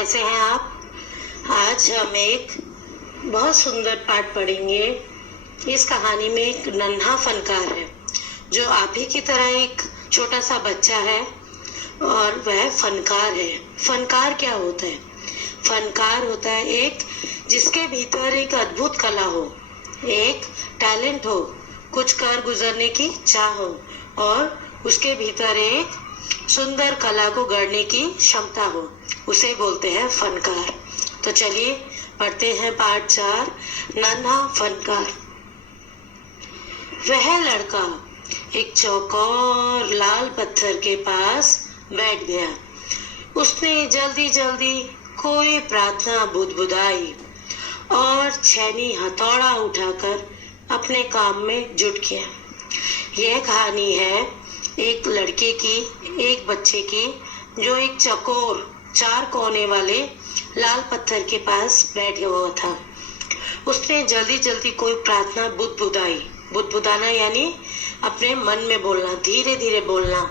कैसे हैं आप? आज हम एक बहुत सुंदर पाठ पढ़ेंगे। इस कहानी में एक नन्हा फनकार है जो आप ही की तरह एक छोटा सा बच्चा है और वह फनकार है। फनकार क्या होता है? फनकार होता है एक जिसके भीतर एक अद्भुत कला हो, एक टैलेंट हो, कुछ कर गुजरने की चाह हो और उसके भीतर एक सुंदर कला को गढ़ने की क्षमता हो, उसे बोलते हैं फनकार। तो चलिए पढ़ते हैं पाठ 4, नन्हा फनकार। वह लड़का एक चौकोर लाल पत्थर के पास बैठ गया। उसने जल्दी जल्दी कोई प्रार्थना बुदबुदाई और छेनी हथौड़ा उठाकर अपने काम में जुट गया। यह कहानी है एक लड़के की, एक बच्चे की जो एक चकोर 4 कोने वाले लाल पत्थर के पास बैठा हुआ था। उसने जल्दी जल्दी कोई प्रार्थना बुदबुदाई। बुदबुदाना यानी अपने मन में बोलना, धीरे धीरे बोलना,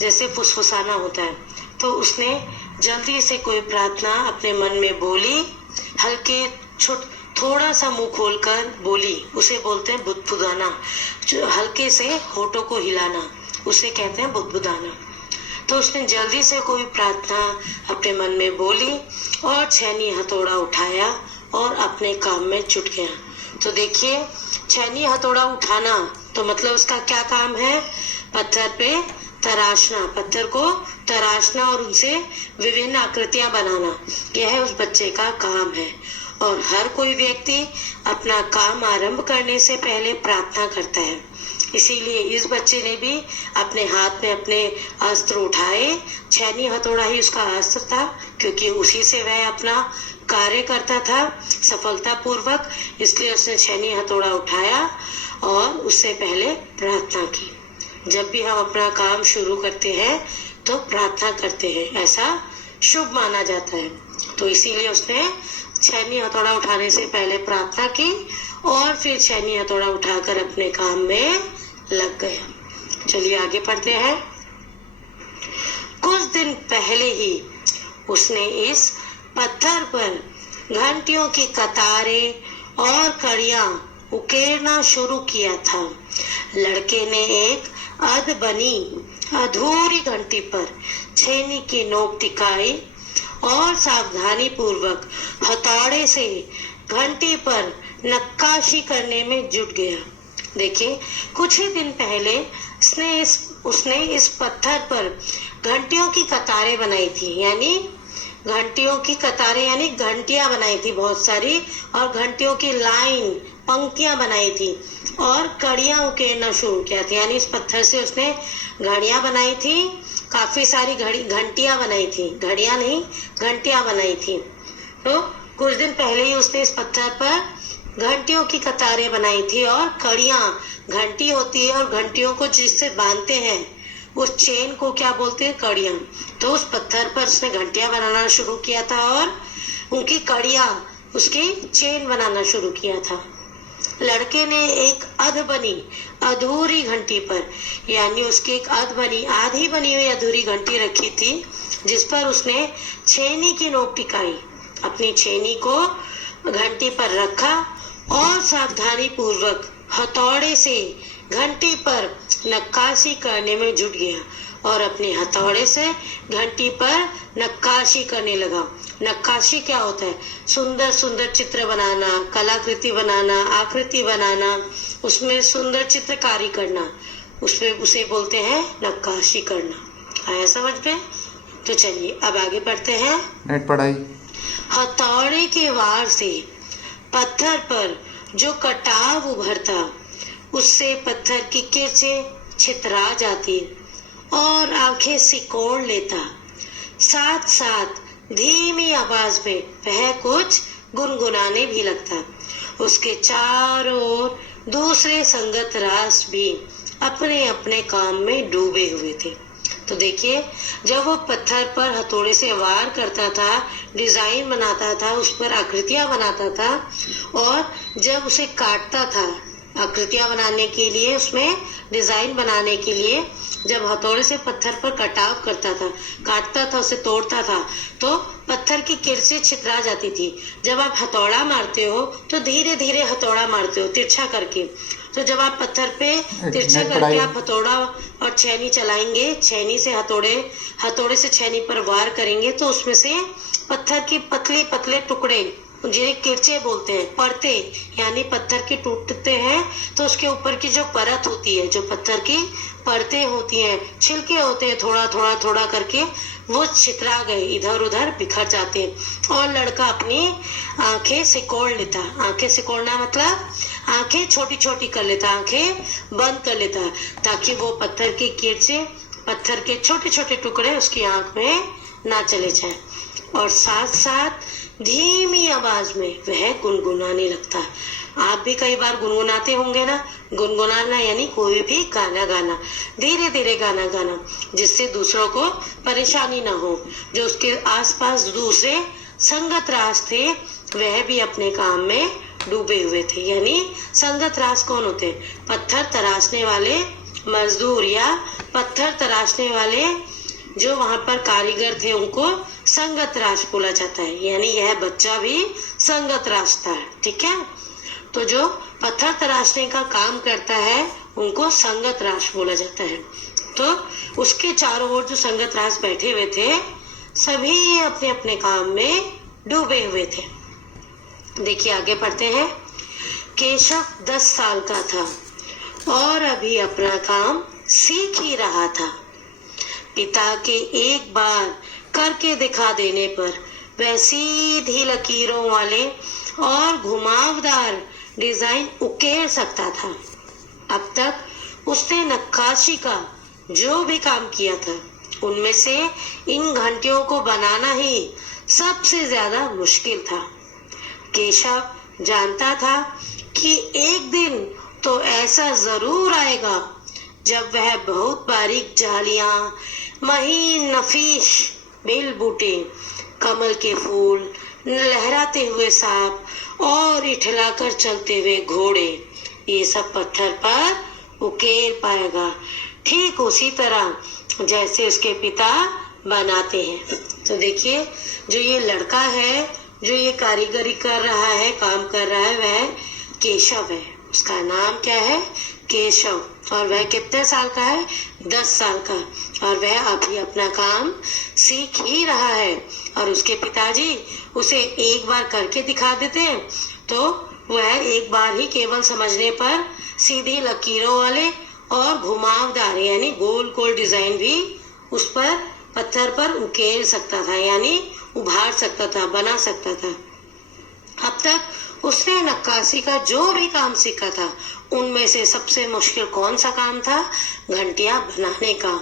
जैसे फुसफुसाना होता है। तो उसने जल्दी से कोई प्रार्थना अपने मन में बोली, हल्के थोड़ा सा मुंह खोलकर बोली, उसे बोलते हैं बुदबुदाना। जो हल्के से होठों को हिलाना, उसे कहते हैं बुदबुदाना। तो उसने जल्दी से कोई प्रार्थना अपने मन में बोली और छेनी हथौड़ा उठाया और अपने काम में जुट गया। तो देखिए, छेनी हथौड़ा उठाना तो मतलब उसका क्या काम है? पत्थर पे तराशना, पत्थर को तराशना और उनसे विभिन्न आकृतियां बनाना, यह उस बच्चे का काम है। और हर कोई व्यक्ति अपना काम आरंभ करने से पहले प्रार्थना करता है। इसीलिए इस बच्चे ने भी अपने हाथ में अपने अस्त्र उठाए। छेनी हथौड़ा ही उसका अस्त्र था, क्योंकि उसी से वह अपना कार्य करता था सफलता पूर्वक। इसलिए उसने छेनी हथौड़ा उठाया और उससे पहले प्रार्थना की। जब भी हम अपना काम शुरू करते हैं तो प्रार्थना करते हैं, ऐसा शुभ माना जाता है। तो इसीलिए उसने छेनी हथौड़ा उठाने से पहले प्रार्थना की और फिर छेनी हथौड़ा उठाकर अपने काम में लग गया। चलिए आगे पढ़ते हैं। कुछ दिन पहले ही उसने इस पत्थर पर घंटियों की कतारें और कड़ियां उकेरना शुरू किया था। लड़के ने एक अध बनी अधूरी घंटी पर छेनी की नोक टिकाई और सावधानी पूर्वक हथौड़े से घंटी पर नक्काशी करने में जुट गया। देखिए, कुछ ही दिन पहले उसने इस पत्थर पर घंटियों की कतारें बनाई थी, यानी घंटियों की कतारें यानी घंटियां बनाई थी बहुत सारी, और घंटियों की लाइन पंक्तियां बनाई थी और कड़ियां उकेरना शुरू किया था। यानी इस पत्थर से उसने घड़ियां बनाई थी, काफी सारी घंटियां बनाई थी, घड़ियां नहीं घंटियां बनाई थी। तो कुछ दिन पहले ही उसने इस पत्थर पर घंटियों की कतारें बनाई थी और कड़ियां, घंटी होती है और घंटियों को जिससे बांधते हैं उस चेन को क्या बोलते हैं? कड़ियां। तो उस पत्थर पर उसने घंटियां बनाना शुरू किया था और उनकी कड़ियां, उसकी चेन बनाना शुरू किया था। लड़के ने एक अध बनी अधूरी घंटी पर, यानी उसकी एक आधी बनी हुई अधूरी घंटी रखी थी, जिस पर उसने छेनी की नोक टिकाई। अपनी छेनी को घंटी पर रखा और सावधानी पूर्वक हथौड़े से घंटी पर नक्काशी करने में जुट गया और अपने हथौड़े से घंटी पर नक्काशी करने लगा। नक्काशी क्या होता है? सुंदर सुंदर चित्र बनाना, कलाकृति बनाना, आकृति बनाना, उसमें सुंदर चित्रकारी करना, उसे बोलते हैं नक्काशी करना। आया समझ में? तो चलिए अब आगे बढ़ते हैं। नेट पढ़ाई। हथौड़े के वार से पत्थर पर जो कटाव उभरता, उससे पत्थर की किरचें छितरा जाती और आंखें सिकोड़ लेता। साथ साथ धीमी आवाज में वह कुछ गुनगुनाने भी लगता। उसके चारों ओर दूसरे संगत राष्ट्र भी अपने अपने काम में डूबे हुए थे। तो देखिए, जब वो पत्थर पर हथौड़े से वार करता था, डिजाइन बनाता था, उस पर आकृतियां बनाता था, और जब उसे काटता था आकृतियां बनाने के लिए, उसमें डिजाइन बनाने के लिए जब हथौड़े से पत्थर पर कटाव करता था, काटता था, उसे तोड़ता था, तो पत्थर की किरचें छितरा जाती थी। जब आप हथौड़ा मारते हो तो धीरे धीरे हथौड़ा मारते हो, तिरछा करके। तो जब आप पत्थर पे तिरछा करके आप हथौड़ा और छेनी चलाएंगे, छेनी से हथौड़े से छेनी पर वार करेंगे, तो उसमें से पत्थर के पतले पतले टुकड़े, जिन्हें किरचे बोलते हैं, परते, यानी पत्थर के टूटते हैं तो उसके ऊपर की जो परत होती है, जो पत्थर की परतें होती हैं, छिलके होते हैं, थोड़ा थोड़ा थोड़ा करके वो छितरा गए, इधर उधर बिखर जाते हैं। और लड़का अपनी आंखें सिकोड़ लेता। आंखें सिकोड़ना मतलब आंखें छोटी छोटी कर लेता, आंखें बंद कर लेता, ताकि वो पत्थर की किरचे, पत्थर के छोटे छोटे टुकड़े उसकी आंख में ना चले जाए। और साथ साथ धीमी आवाज में वह गुनगुनाने लगता है। आप भी कई बार गुनगुनाते होंगे ना। गुनगुनाना यानी कोई भी गाना गाना, धीरे धीरे गाना गाना, जिससे दूसरों को परेशानी ना हो। जो उसके आसपास दूसरे संगत राज थे, वह भी अपने काम में डूबे हुए थे। यानी संगत राज कौन होते हैं? पत्थर तराशने वाले मजदूर या पत्थर तराशने वाले जो वहां पर कारीगर थे, उनको संगत राज बोला जाता है। यानी यह बच्चा भी संगत राज था। ठीक है, तो जो पत्थर तराशने का काम करता है उनको संगत राज बोला जाता है। तो उसके चारों ओर जो संगत राज बैठे हुए थे, सभी अपने अपने काम में डूबे हुए थे। देखिए आगे पढ़ते हैं। केशव 10 साल का था और अभी अपना काम सीख ही रहा था। पिता के एक बार करके दिखा देने पर वह सीधी लकीरों वाले और घुमावदार डिजाइन उकेर सकता था। अब तक उसने नक्काशी का जो भी काम किया था, उनमें से इन घंटियों को बनाना ही सबसे ज्यादा मुश्किल था। केशव जानता था कि एक दिन तो ऐसा जरूर आएगा जब वह बहुत बारीक जालियां, महीन नफीस बेल बूटे, कमल के फूल, लहराते हुए सांप और इठलाकर चलते हुए घोड़े, ये सब पत्थर पर उकेर पाएगा, ठीक उसी तरह जैसे उसके पिता बनाते हैं। तो देखिए, जो ये लड़का है, जो ये कारीगरी कर रहा है, काम कर रहा है, वह केशव है। उसका नाम क्या है? केशव। और वह कितने साल का है? 10 साल का। और वह अभी अपना काम सीख ही रहा है। और उसके पिताजी उसे एक बार करके दिखा देते हैं, तो वह एक बार ही केवल समझने पर सीधी लकीरों वाले और घुमावदार यानी गोल गोल डिजाइन भी उस पर पत्थर पर उकेर सकता था, यानी उभार सकता था, बना सकता था। अब तक उसने नक्काशी का जो भी काम सीखा था, उनमें से सबसे मुश्किल कौन सा काम था? घंटियां बनाने का।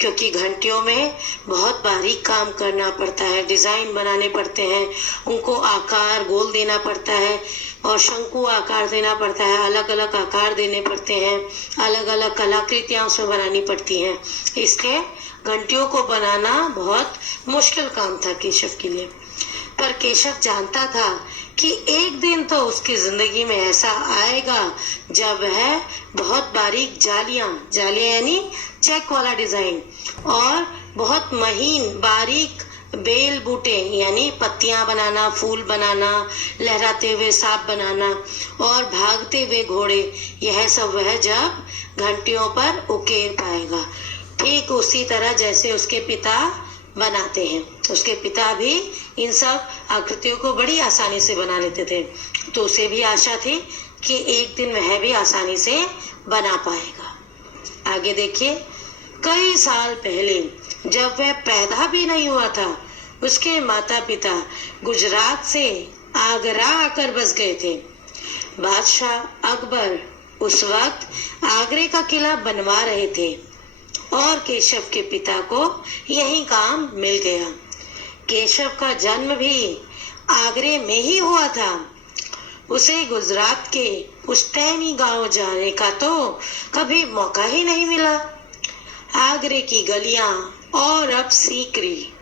क्योंकि घंटियों में बहुत बारीक काम करना पड़ता है, डिजाइन बनाने पड़ते हैं, उनको आकार गोल देना पड़ता है और शंकु आकार देना पड़ता है, अलग अलग आकार देने पड़ते हैं, अलग अलग कलाकृतियां उसमें बनानी पड़ती हैं। इसलिए घंटियों को बनाना बहुत मुश्किल काम था केशव के लिए। पर केशव जानता था कि एक दिन तो उसकी जिंदगी में ऐसा आएगा जब वह बहुत बारीक जालियां यानी चेक वाला डिजाइन और बहुत महीन बारीक बेल बूटे यानी पत्तियां बनाना, फूल बनाना, लहराते हुए सांप बनाना और भागते हुए घोड़े, यह सब वह जब घंटियों पर उकेर पाएगा, ठीक उसी तरह जैसे उसके पिता बनाते हैं। उसके पिता भी इन सब आकृतियों को बड़ी आसानी से बना लेते थे, तो उसे भी आशा थी कि एक दिन वह भी आसानी से बना पाएगा। आगे देखिए, कई साल पहले जब वह पैदा भी नहीं हुआ था, उसके माता पिता गुजरात से आगरा आकर बस गए थे। बादशाह अकबर उस वक्त आगरे का किला बनवा रहे थे और केशव के पिता को यही काम मिल गया। केशव का जन्म भी आगरे में ही हुआ था। उसे गुजरात के पुश्तैनी गांव जाने का तो कभी मौका ही नहीं मिला। आगरे की गलियां और अब सीकरी,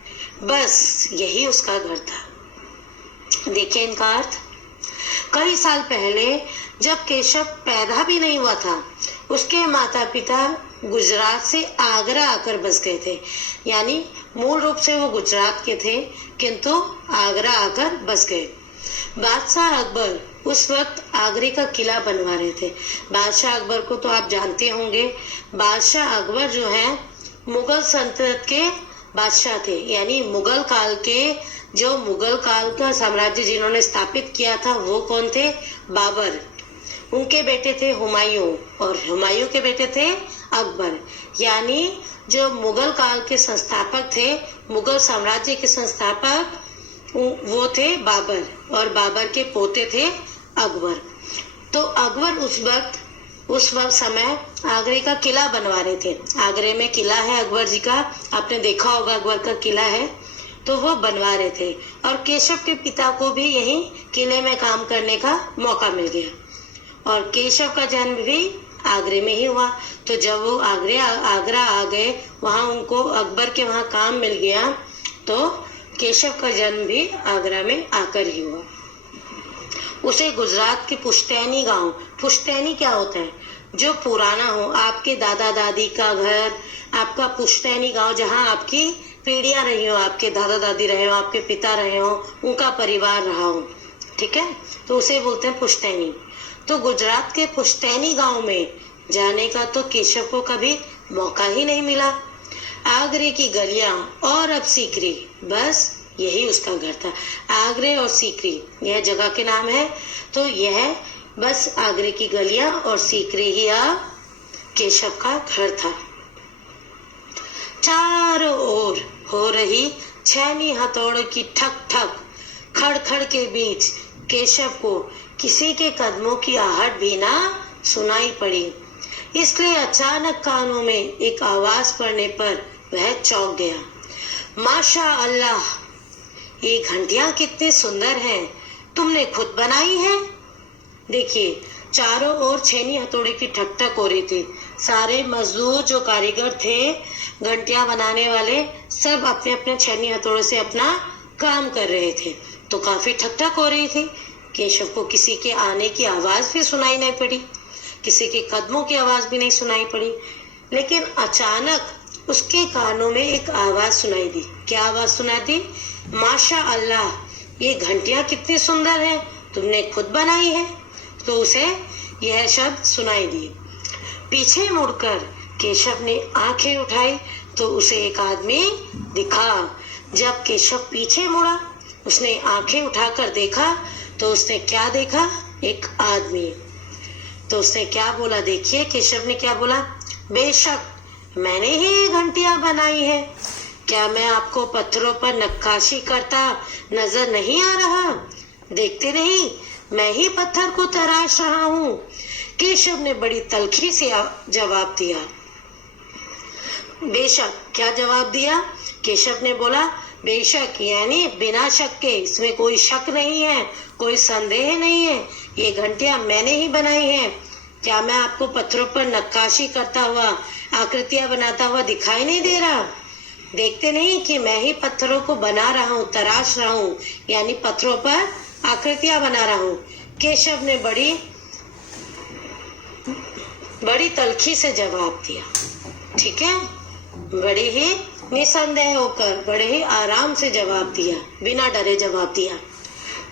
बस यही उसका घर था। देखिए इनका अर्थ। कई साल पहले जब केशव पैदा भी नहीं हुआ था, उसके माता पिता गुजरात से आगरा आकर बस गए थे। यानी मूल रूप से वो गुजरात के थे, किंतु आगरा आकर बस गए। बादशाह अकबर उस वक्त आगरे का किला बनवा रहे थे। बादशाह अकबर को तो आप जानते होंगे। बादशाह अकबर जो है मुगल सल्तनत के बादशाह थे। यानी मुगल काल का साम्राज्य जिन्होंने स्थापित किया था वो कौन थे? बाबर। उनके बेटे थे हुमायूं और हुमायूं के बेटे थे अकबर। यानी जो मुगल काल के संस्थापक थे, मुगल साम्राज्य के संस्थापक वो थे बाबर और बाबर के पोते थे अकबर। तो अकबर उस वक्त समय आगरे का किला बनवा रहे थे। आगरे में किला है अकबर जी का, आपने देखा होगा अकबर का किला है, तो वो बनवा रहे थे। और केशव के पिता को भी यही किले में काम करने का मौका मिल गया और केशव का जन्म भी आगरे में ही हुआ। तो जब वो आगरा आ गए, वहां उनको अकबर के वहां काम मिल गया, तो केशव का जन्म भी आगरा में आकर ही हुआ। उसे गुजरात के पुश्तैनी गांव, पुश्तैनी क्या होता है? जो पुराना हो, आपके दादा दादी का घर, आपका पुश्तैनी गांव, जहां आपकी पीढ़ियां रही हो, आपके दादा दादी रहे हो, आपके पिता रहे हो, उनका परिवार रहा हो, ठीक है, तो उसे बोलते हैं पुश्तैनी। तो गुजरात के पुश्तैनी गांव में जाने का तो केशव को कभी मौका ही नहीं मिला। आगरे की गलियां और अब सीकरी, बस यही उसका घर था। आगरे और सीकरी यह जगह के नाम है। तो यह बस आगरे की गलियां और सीकरी ही अब केशव का घर था। चारों ओर हो रही छैनी हथौड़े की ठक ठक खड़ खड़ के बीच केशव को किसी के कदमों की आहट भी ना सुनाई पड़ी। इसलिए अचानक कानों में एक आवाज पड़ने पर वह चौंक गया। माशा अल्लाह, ये घंटियां कितनी सुंदर हैं, तुमने खुद बनाई है? देखिए, चारों ओर छेनी हथौड़े की ठक ठक हो रही थी। सारे मजदूर जो कारीगर थे, घंटियां बनाने वाले, सब अपने अपने छेनी हथौड़े से अपना काम कर रहे थे। तो काफी ठक ठक हो रही थी। केशव को किसी के आने की आवाज भी सुनाई नहीं पड़ी, किसी के कदमों की आवाज भी नहीं सुनाई पड़ी। लेकिन अचानक उसके कानों में एक आवाज सुनाई दी। क्या आवाज सुनाई दी? माशा अल्लाह, ये घंटियां कितनी सुंदर हैं, तुमने खुद बनाई है। तो उसे यह शब्द सुनाई दी। पीछे मुड़कर केशव ने आंखें उठाई तो उसे एक आदमी दिखा। जब केशव पीछे मुड़ा, उसने आंखें उठाकर देखा तो उसने क्या देखा? एक आदमी। तो उसने क्या बोला? देखिए केशव ने क्या बोला? बेशक मैंने ही घंटियां बनाई है। क्या मैं आपको पत्थरों पर नक्काशी करता नजर नहीं आ रहा? देखते नहीं, मैं ही पत्थर को तराश रहा हूँ। केशव ने बड़ी तल्खी से जवाब दिया। बेशक, क्या जवाब दिया? केशव ने बोला बेशक, यानी बिना शक के, इसमें कोई शक नहीं है, कोई संदेह नहीं है, ये घंटियां मैंने ही बनाई हैं। क्या मैं आपको पत्थरों पर नक्काशी करता हुआ, आकृतियां बनाता हुआ दिखाई नहीं दे रहा? देखते नहीं कि मैं ही पत्थरों को बना रहा हूँ, तराश रहा हूँ, यानी पत्थरों पर आकृतियां बना रहा हूँ। केशव ने बड़ी तल्खी से जवाब दिया। ठीक है, बड़े ही निसंदेह होकर, बड़े ही आराम से जवाब दिया, बिना डरे जवाब दिया।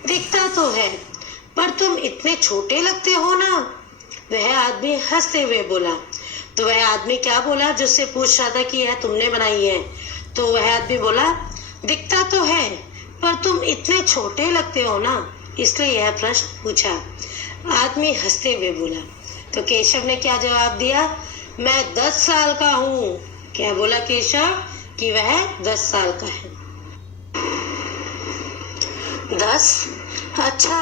दिखता तो है, पर तुम इतने छोटे लगते हो ना, वह आदमी हंसते हुए बोला। तो वह आदमी क्या बोला जिससे पूछ रहा था कि यह तुमने बनाई है? तो वह आदमी बोला दिखता तो है, पर तुम इतने छोटे लगते हो ना, इसलिए यह प्रश्न पूछा। आदमी हंसते हुए बोला। तो केशव ने क्या जवाब दिया? मैं 10 साल का हूँ। क्या बोला केशव? कि वह 10 साल का है। 10? अच्छा।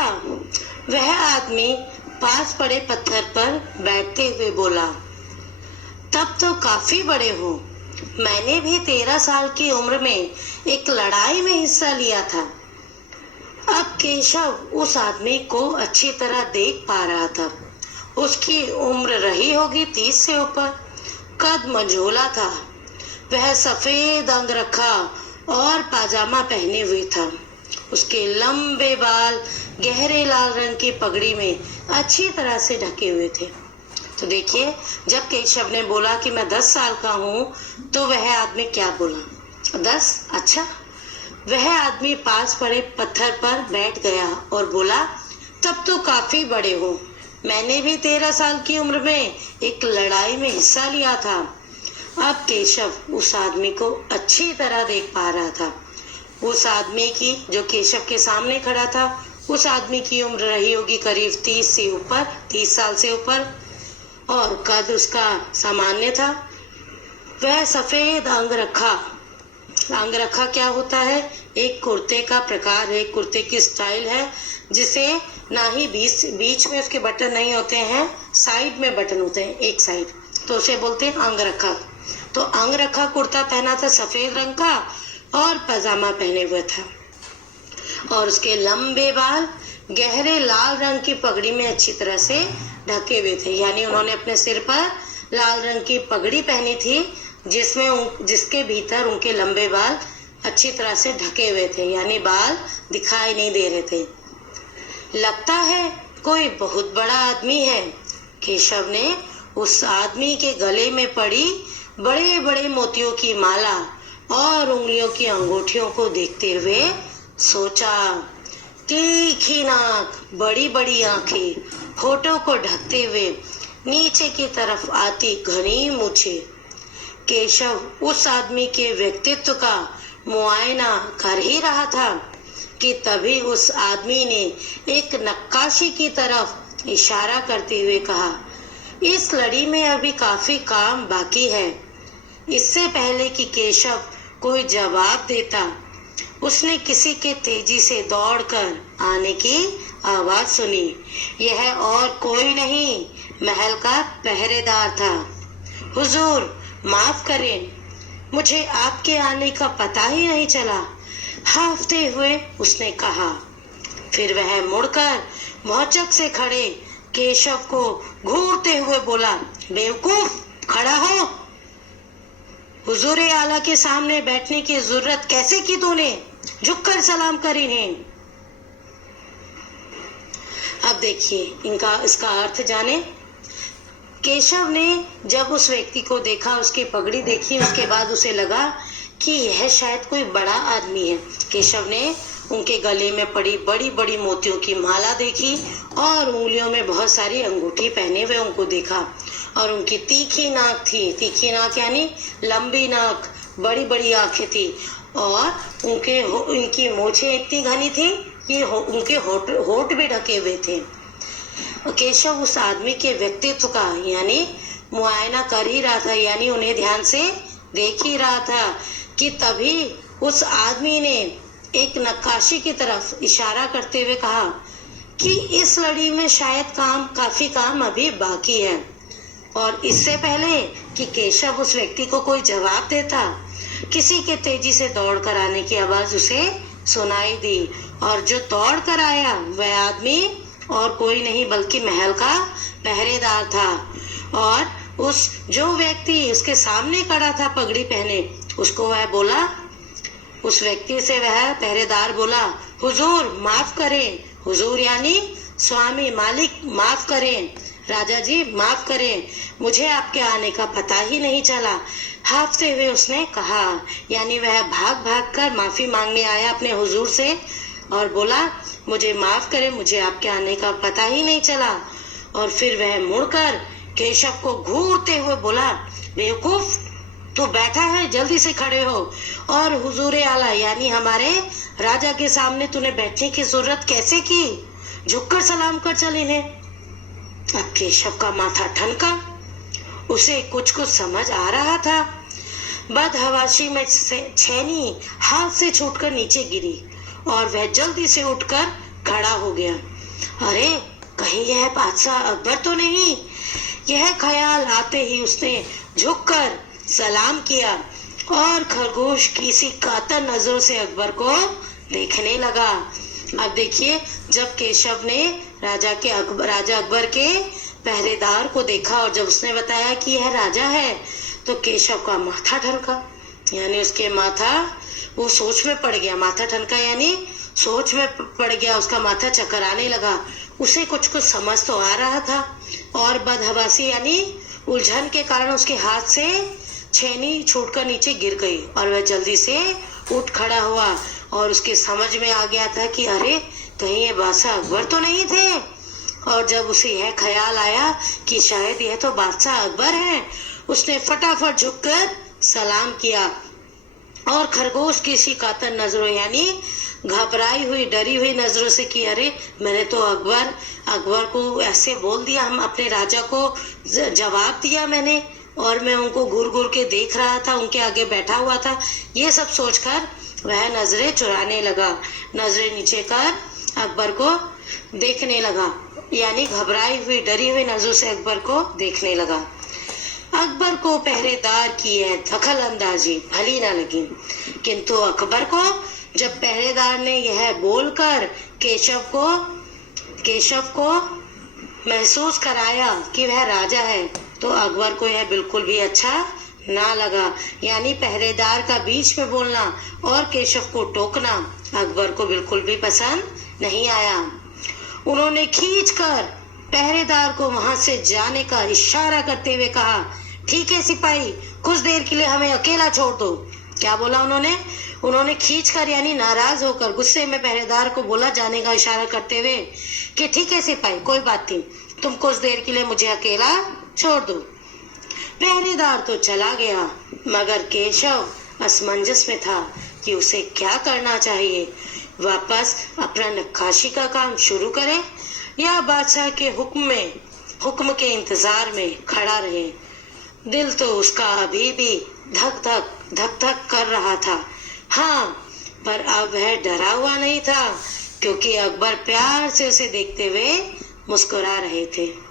वह आदमी पास पड़े पत्थर पर बैठते हुए बोला, तब तो काफी बड़े हो। मैंने भी 13 साल की उम्र में एक लड़ाई में हिस्सा लिया था। अब केशव उस आदमी को अच्छी तरह देख पा रहा था। उसकी उम्र रही होगी 30 से ऊपर। कद मंझोला था। वह सफेद अंग रखा और पाजामा पहने हुए था। उसके लंबे बाल गहरे लाल रंग की पगड़ी में अच्छी तरह से ढके हुए थे। तो देखिए, जब केशव ने बोला कि मैं 10 साल का हूँ, तो वह आदमी क्या बोला? 10? अच्छा। वह आदमी पास पड़े पत्थर पर बैठ गया और बोला, तब तो काफी बड़े हो। मैंने भी 13 साल की उम्र में एक लड़ाई में हिस्सा लिया था। अब केशव उस आदमी को अच्छी तरह देख पा रहा था। उस आदमी की, जो केशव के सामने खड़ा था, उस आदमी की उम्र रही होगी करीब 30 साल से ऊपर, और कद उसका सामान्य था। वह सफेद अंगरखा क्या होता है? एक कुर्ते का प्रकार है, कुर्ते की स्टाइल है, जिसे ना ही बीच में उसके बटन नहीं होते हैं, साइड में बटन होते हैं, एक साइड, तो उसे बोलते हैं अंगरखा। तो अंगरखा कुर्ता पहना था सफेद रंग का और पजामा पहने हुए था, और उसके लंबे बाल गहरे लाल रंग की पगड़ी में अच्छी तरह से ढके हुए थे। यानी उन्होंने अपने सिर पर लाल रंग की पगड़ी पहनी थी, जिसके भीतर उनके लंबे बाल अच्छी तरह से ढके हुए थे, यानी बाल दिखाई नहीं दे रहे थे। लगता है कोई बहुत बड़ा आदमी है। केशव ने उस आदमी के गले में पड़ी बड़े बड़े मोतियों की माला और उंगलियों की अंगूठियों को देखते हुए सोचा। तीखी नाक, बड़ी बड़ी आंखें, होठों को ढकते हुए नीचे की तरफ आती घनी मूछें। केशव उस आदमी के व्यक्तित्व का मुआयना कर ही रहा था कि तभी उस आदमी ने एक नक्काशी की तरफ इशारा करते हुए कहा, इस लड़ी में अभी काफी काम बाकी है। इससे पहले कि केशव कोई जवाब देता, उसने किसी के तेजी से दौड़कर आने की आवाज सुनी। यह और कोई नहीं, महल का पहरेदार था। हुजूर, माफ करें, मुझे आपके आने का पता ही नहीं चला, हांफते हुए उसने कहा। फिर वह मुड़कर मौचक से खड़े केशव को घूरते हुए बोला, बेवकूफ, खड़ा हो। हुजूर आला के सामने बैठने की जरूरत कैसे की तूने? झुककर सलाम कर इन्हें। अब देखिए इसका अर्थ जाने। केशव ने जब उस व्यक्ति को देखा, उसकी पगड़ी देखी, उसके बाद उसे लगा कि यह शायद कोई बड़ा आदमी है। केशव ने उनके गले में पड़ी बड़ी बड़ी मोतियों की माला देखी और उंगलियों में बहुत सारी अंगूठी पहने हुए उनको देखा, और उनकी तीखी नाक थी। तीखी नाक यानी लंबी नाक, बड़ी बड़ी आंखें थी, और उनकी मूछें इतनी घनी थी कि उनके होठ भी ढके हुए थे। केशव उस आदमी के व्यक्तित्व का यानी मुआयना कर ही रहा था, यानी उन्हें ध्यान से देख ही रहा था कि तभी उस आदमी ने एक नक्काशी की तरफ इशारा करते हुए कहा कि इस लड़ी में शायद काफी काम अभी बाकी है। और इससे पहले कि केशव उस व्यक्ति को कोई जवाब देता, किसी के तेजी से दौड़ कर आने की आवाज उसे सुनाई दी, और जो दौड़ कर आया वह आदमी और कोई नहीं बल्कि महल का पहरेदार था। और जो व्यक्ति उसके सामने खड़ा था पगड़ी पहने, उसको वह बोला, उस व्यक्ति से वह पहरेदार बोला, हुजूर माफ करें। हुजूर यानी स्वामी, मालिक, माफ करें, राजा जी माफ करें, मुझे आपके आने का पता ही नहीं चला। हाफते हुए उसने कहा, यानी वह भाग भाग कर माफी मांगने आया अपने हुजूर से और बोला, मुझे माफ करें, मुझे आपके आने का पता ही नहीं चला। और फिर वह मुड़कर केशव को घूरते हुए बोला, बेवकूफ, तू बैठा है, जल्दी से खड़े हो, और हुजूर आला यानी हमारे राजा के सामने तूने बैठने की जरूरत कैसे की? झुककर सलाम कर चल इन्हें। अब केशव का माथा ठनका, उसे कुछ समझ आ रहा था। बदहवासी में छेनी हाथ से छूटकर नीचे गिरी और वह जल्दी से उठकर खड़ा हो गया। अरे, कहीं यह बादशाह अकबर तो नहीं? यह ख्याल आते ही उसने झुककर सलाम किया और खरगोश की सी कातर नजरों से अकबर को देखने लगा। अब देखिए, जब केशव ने राजा अकबर के पहरेदार को देखा और जब उसने बताया कि यह राजा है, तो केशव का माथा ठनका, यानी उसके वो सोच में पड़ गया। माथा ठनका यानी सोच में पड़ गया, उसका माथा चक्कर आने लगा। उसे कुछ कुछ समझ तो आ रहा था और बदहवासी यानी उलझन के कारण उसके हाथ से छेनी छूटकर नीचे गिर गई और वह जल्दी से उठ खड़ा हुआ और उसके समझ में आ गया था कि अरे कहीं ये बादशाह अकबर तो नहीं थे। और जब उसे यह ख्याल आया कि शायद यह तो बादशाह अकबर है, उसने फटाफट झुककर सलाम किया और खरगोश की सी कातर नजरों यानी घबराई हुई डरी हुई नजरों से कि अरे मैंने तो अकबर को ऐसे बोल दिया, हम अपने राजा को जवाब दिया मैंने, और मैं उनको घूर घूर के देख रहा था, उनके आगे बैठा हुआ था। ये सब सोचकर वह नजरें चुराने लगा, नजरें नीचे कर अकबर को देखने लगा, यानी घबराई हुई डरी हुई नजरों से अकबर को देखने लगा। अकबर को पहरेदार की यह दखल अंदाजी भली न लगी, किंतु अकबर को जब पहरेदार ने यह बोलकर केशव को महसूस कराया कि वह राजा है, तो अकबर को यह बिल्कुल भी अच्छा ना लगा। यानी पहरेदार का बीच में बोलना और केशव को टोकना अकबर को बिल्कुल भी पसंद नहीं आया। उन्होंने खींचकर पहरेदार को वहां से जाने का इशारा करते हुए कहा, ठीक है सिपाही, कुछ देर के लिए हमें अकेला छोड़ दो। क्या बोला उन्होंने खींचकर यानी नाराज होकर गुस्से में पहरेदार को बोला जाने का इशारा करते हुए कि ठीक है सिपाही, कोई बात नहीं, तुम कुछ देर के लिए मुझे अकेला छोड़ दो। पहरेदार तो चला गया, मगर केशव असमंजस में था कि उसे क्या करना चाहिए, वापस अपना नक्काशी का काम शुरू करे या बादशाह के हुक्म के इंतजार में खड़ा रहे। दिल तो उसका अभी भी धक धक कर रहा था। हाँ, पर अब वह डरा हुआ नहीं था, क्योंकि अकबर प्यार से उसे देखते हुए मुस्कुरा रहे थे।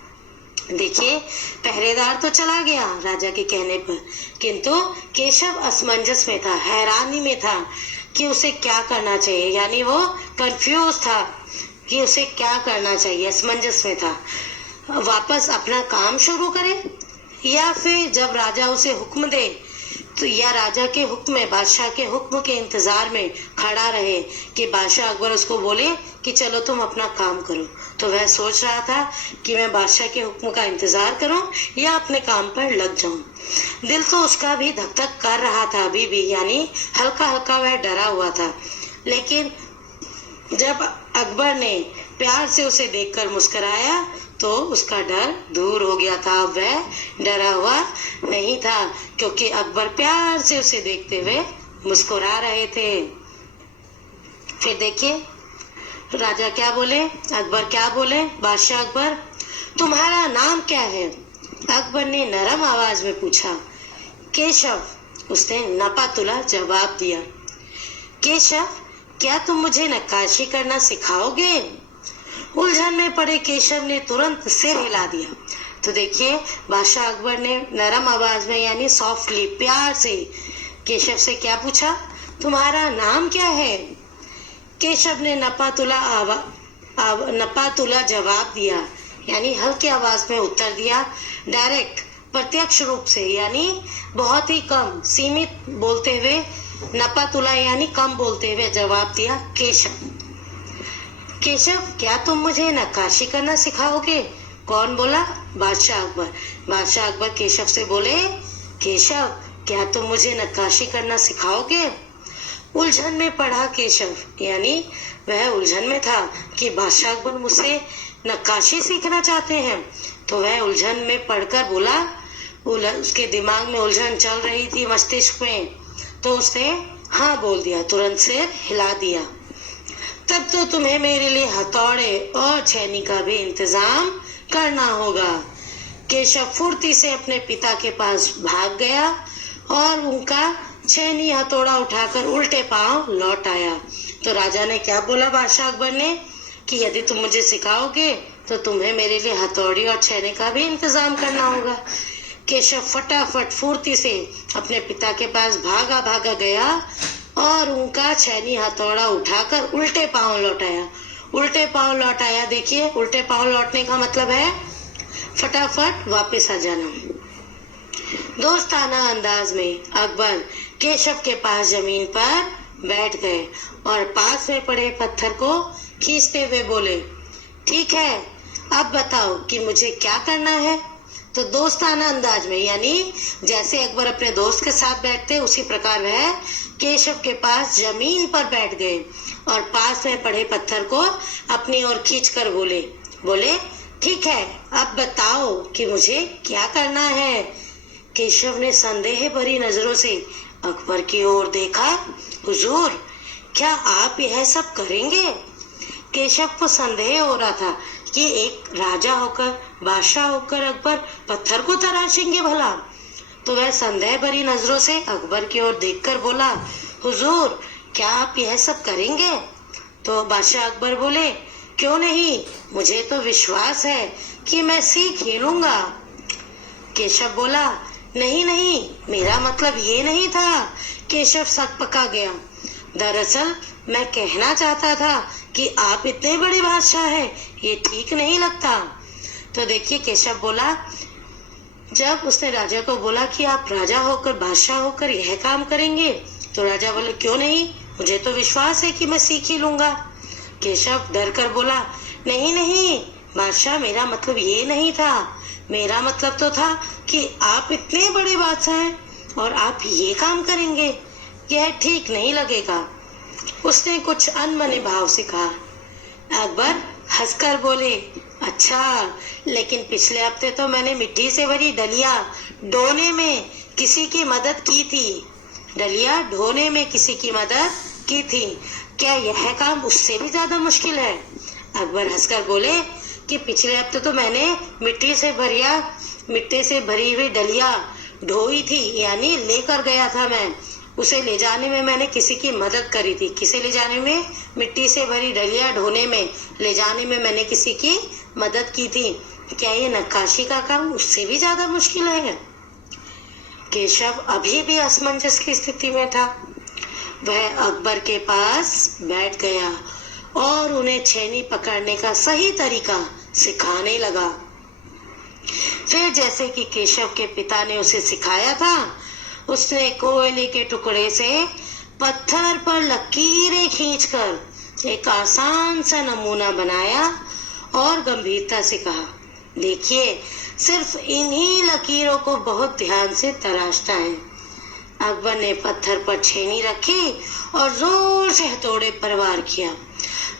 देखिए, पहरेदार तो चला गया राजा के कहने पर, किंतु केशव असमंजस में था, हैरानी में था कि उसे क्या करना चाहिए, यानी वो कंफ्यूज था कि उसे क्या करना चाहिए, असमंजस में था। वापस अपना काम शुरू करे या फिर जब राजा उसे हुक्म दे तो या राजा के हुक्म में बादशाह के हुक्म के इंतजार में खड़ा रहे कि बादशाह अकबर उसको बोले कि चलो तुम अपना काम करो। तो वह सोच रहा था कि मैं बादशाह के हुक्म का इंतजार करूं या अपने काम पर लग जाऊं। दिल तो उसका भी धक धक कर रहा था अभी भी, यानी हल्का हल्का वह डरा हुआ था। लेकिन जब अकबर ने प्यार से उसे देखकर मुस्कुराया तो उसका डर दूर हो गया था। अब वह डरा हुआ नहीं था, क्योंकि अकबर प्यार से उसे देखते हुए मुस्कुरा रहे थे। फिर देखिए राजा क्या बोले, अकबर क्या बोले, बादशाह अकबर, तुम्हारा नाम क्या है? अकबर ने नरम आवाज में पूछा। केशव, उसने नपातुला जवाब दिया। केशव, क्या तुम मुझे नक्काशी करना सिखाओगे? उलझन में पड़े केशव ने तुरंत सिर हिला दिया। तो देखिए, बादशाह अकबर ने नरम आवाज में यानी सॉफ्टली प्यार से केशव से क्या पूछा, तुम्हारा नाम क्या है? केशव ने नपातुला जवाब दिया, यानी हल्की आवाज में उत्तर दिया, डायरेक्ट प्रत्यक्ष रूप से, यानी बहुत ही कम सीमित बोलते हुए, नपातुला यानी कम बोलते हुए जवाब दिया केशव। केशव, क्या तुम मुझे नक्काशी करना सिखाओगे? कौन बोला? बादशाह अकबर। बादशाह अकबर केशव से बोले, केशव, क्या तुम मुझे नक्काशी करना सिखाओगे? उलझन में पड़ा केशव, यानी वह उलझन में था कि बादशाह अकबर मुझसे नक्काशी सीखना चाहते हैं। तो वह उलझन में पढ़कर बोला, उसके दिमाग में उलझन चल रही थी, मस्तिष्क में, तो उसने हाँ बोल दिया, तुरंत सिर हिला दिया। तब तो तुम्हें मेरे लिए हथौड़े और छेनी का भी इंतजाम करना होगा। केशव फुर्ती से अपने पिता के पास भाग गया और उनका छेनी हथौड़ा उठाकर उल्टे पांव लौट आया। तो राजा ने क्या बोला बादशाह अकबर ने कि यदि तुम मुझे सिखाओगे तो तुम्हें मेरे लिए हथौड़ी और छेनी का भी इंतजाम करना होगा। केशव फटाफट फुर्ती से अपने पिता के पास भागा गया और उनका छेनी हथौड़ा उठाकर उल्टे पांव लौटाया। उल्टे पांव लौटाया, देखिए उल्टे पांव लौटने का मतलब है फटाफट वापस आ जाना। दोस्ताना अंदाज में अकबर केशव के पास जमीन पर बैठ गए और पास में पड़े पत्थर को खींचते हुए बोले, ठीक है, अब बताओ कि मुझे क्या करना है। तो दोस्ताना अंदाज में, यानी जैसे अकबर अपने दोस्त के साथ बैठते उसी प्रकार वह केशव के पास जमीन पर बैठ गए और पास में पड़े पत्थर को अपनी ओर खींचकर बोले, ठीक है, अब बताओ कि मुझे क्या करना है। केशव ने संदेह भरी नजरों से अकबर की ओर देखा। हुजूर, क्या आप यह सब करेंगे? केशव को संदेह हो रहा था कि एक राजा होकर, बादशाह होकर अकबर पत्थर को तराशेंगे भला। तो वह संदेह भरी नजरों से अकबर की ओर देखकर बोला, हुजूर, क्या आप यह सब करेंगे? तो बादशाह अकबर बोले, क्यों नहीं, मुझे तो विश्वास है कि मैं सीख ही लूंगा। केशव बोला, नहीं नहीं, मेरा मतलब ये नहीं था। केशव सकपका गया। दरअसल मैं कहना चाहता था कि आप इतने बड़े बादशाह हैं, ये ठीक नहीं लगता। तो देखिए, केशव बोला, जब उसने राजा को बोला कि आप राजा होकर, बादशाह होकर यह काम करेंगे, तो राजा बोले, क्यों नहीं, मुझे तो विश्वास है कि मैं सीख ही लूंगा। केशव डर कर बोला, नहीं नहीं बादशाह, मेरा मतलब ये नहीं था। मेरा मतलब तो था कि आप इतने बड़े बादशाह हैं और आप ये काम करेंगे, यह ठीक नहीं लगेगा। उसने कुछ अनमने भाव से कहा। अकबर हंसकर बोले, अच्छा, लेकिन पिछले हफ्ते तो मैंने मिट्टी से भरी डलिया ढोने में किसी की मदद की थी। डलिया ढोने में किसी की मदद की थी, क्या यह काम उससे भी ज्यादा मुश्किल है? अकबर हंसकर बोले कि पिछले हफ्ते तो मैंने मिट्टी से भरी हुई डलिया ढोई थी, यानी लेकर गया था मैं। उसे ले जाने में मैंने किसी की मदद करी थी। किसे ले जाने में? मिट्टी से भरी डलिया ढोने में, ले जाने में मैंने किसी की मदद की थी। क्या ये नक्काशी का काम उससे भी ज्यादा मुश्किल है? केशव अभी भी असमंजस की स्थिति में था। वह अकबर के पास बैठ गया और उन्हें छेनी पकड़ने का सही तरीका सिखाने लगा। फिर जैसे कि केशव के पिता ने उसे सिखाया था, उसने कोयले के टुकड़े से पत्थर पर लकीरें खींचकर एक आसान सा नमूना बनाया और गंभीरता से कहा, देखिए, सिर्फ इन्हीं लकीरों को बहुत ध्यान से तराशना है। अकबर ने पत्थर पर छेनी रखी और जोर से हथौड़े पर वार किया,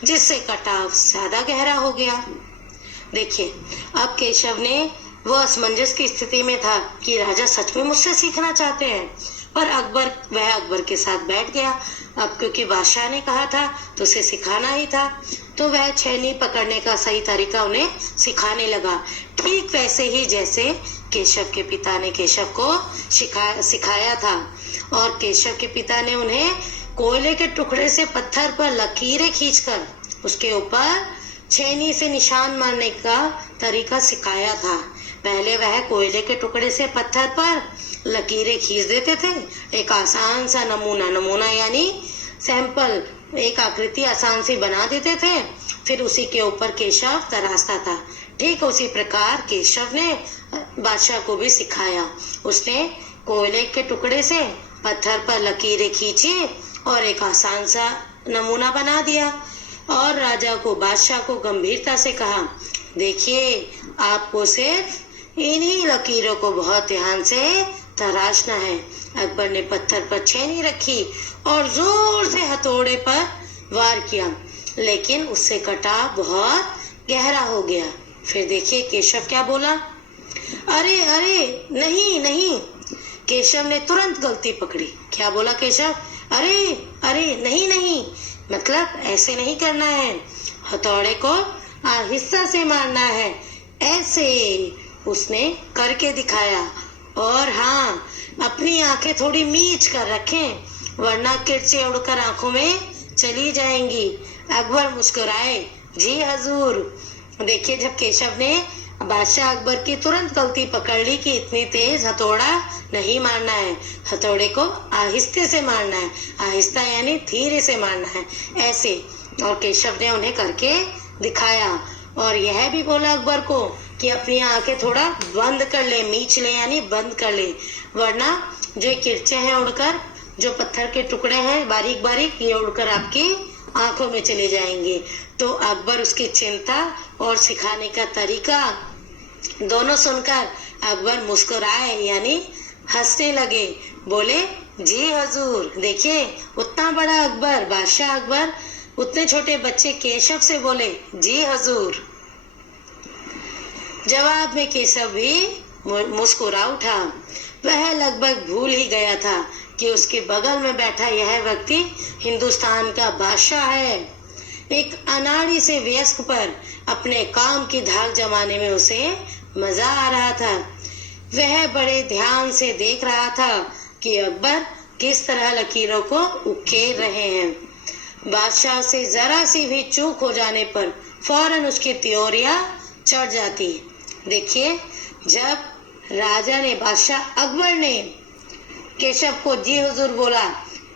जिससे कटाव ज्यादा गहरा हो गया। देखिए, अब केशव ने वो असमंजस की स्थिति में था कि राजा सच में मुझसे सीखना चाहते हैं, पर वह अकबर के साथ बैठ गया। अब क्योंकि बादशाह ने कहा था तो उसे सिखाना ही था, तो वह छेनी पकड़ने का सही तरीका उन्हें सिखाने लगा, ठीक वैसे ही जैसे केशव के पिता ने केशव को सिखाया था। और केशव के पिता ने उन्हें कोयले के टुकड़े से पत्थर पर लकीरें खींचकर उसके ऊपर छेनी से निशान मारने का तरीका सिखाया था। पहले वह कोयले के टुकड़े से पत्थर पर लकीरें खींच देते थे, एक आसान सा नमूना यानी सैंपल, एक आकृति आसान सी बना देते थे, फिर उसी के ऊपर केशव तराशता था। ठीक उसी प्रकार केशव ने बादशाह को भी सिखाया। उसने कोयले के टुकड़े से पत्थर पर लकीरें खींची और एक आसान सा नमूना बना दिया और राजा को, बादशाह को गंभीरता से कहा, देखिए, आपको सिर्फ इन्हीं लकीरों को बहुत ध्यान से तराशना है। अकबर ने पत्थर पर छेनी रखी और जोर से हथौड़े पर वार किया, लेकिन उससे कटाव बहुत गहरा हो गया। फिर देखिए केशव क्या बोला, अरे अरे नहीं नहीं। केशव ने तुरंत गलती पकड़ी। क्या बोला केशव? अरे अरे नहीं नहीं, मतलब ऐसे नहीं करना है, हथौड़े को आहिस्ता से मारना है, ऐसे। उसने करके दिखाया। और हाँ, अपनी आंखें थोड़ी मीच कर रखें, वरना किरचे उड़कर आंखों में चली जाएंगी। अकबर मुस्कुराए, जी हजूर। देखिए, जब केशव ने बादशाह अकबर की तुरंत गलती पकड़ ली कि इतनी तेज हथौड़ा नहीं मारना है, हथौड़े को आहिस्ते से मारना है, आहिस्ता यानी धीरे से मारना है, ऐसे। और केशव ने उन्हें करके दिखाया और यह भी बोला अकबर को कि अपनी आंखें थोड़ा बंद कर ले, मीच ले यानी बंद कर ले, वरना जो किरचे हैं उड़कर जो पत्थर के टुकड़े हैं बारीक बारीक, ये उड़कर आपकी आंखों में चले जाएंगे। तो अकबर उसकी चिंता और सिखाने का तरीका दोनों सुनकर अकबर मुस्कुराए, यानी हंसने लगे। बोले, जी हजूर। देखिए, उतना बड़ा अकबर, बादशाह अकबर, उतने छोटे बच्चे केशव से बोले, जी हजूर। जवाब में केशव भी मुस्कुरा उठा। वह लगभग भूल ही गया था कि उसके बगल में बैठा यह व्यक्ति हिंदुस्तान का बादशाह है। एक अनाड़ी से वयस्क पर अपने काम की धाक जमाने में उसे मजा आ रहा था। वह बड़े ध्यान से देख रहा था कि अकबर किस तरह लकीरों को उकेर रहे हैं। बादशाह से जरा सी भी चूक हो जाने पर फौरन उसकी त्योरियां चढ़ जाती। देखिए, जब राजा ने, बादशाह अकबर ने केशव को जी हुजूर बोला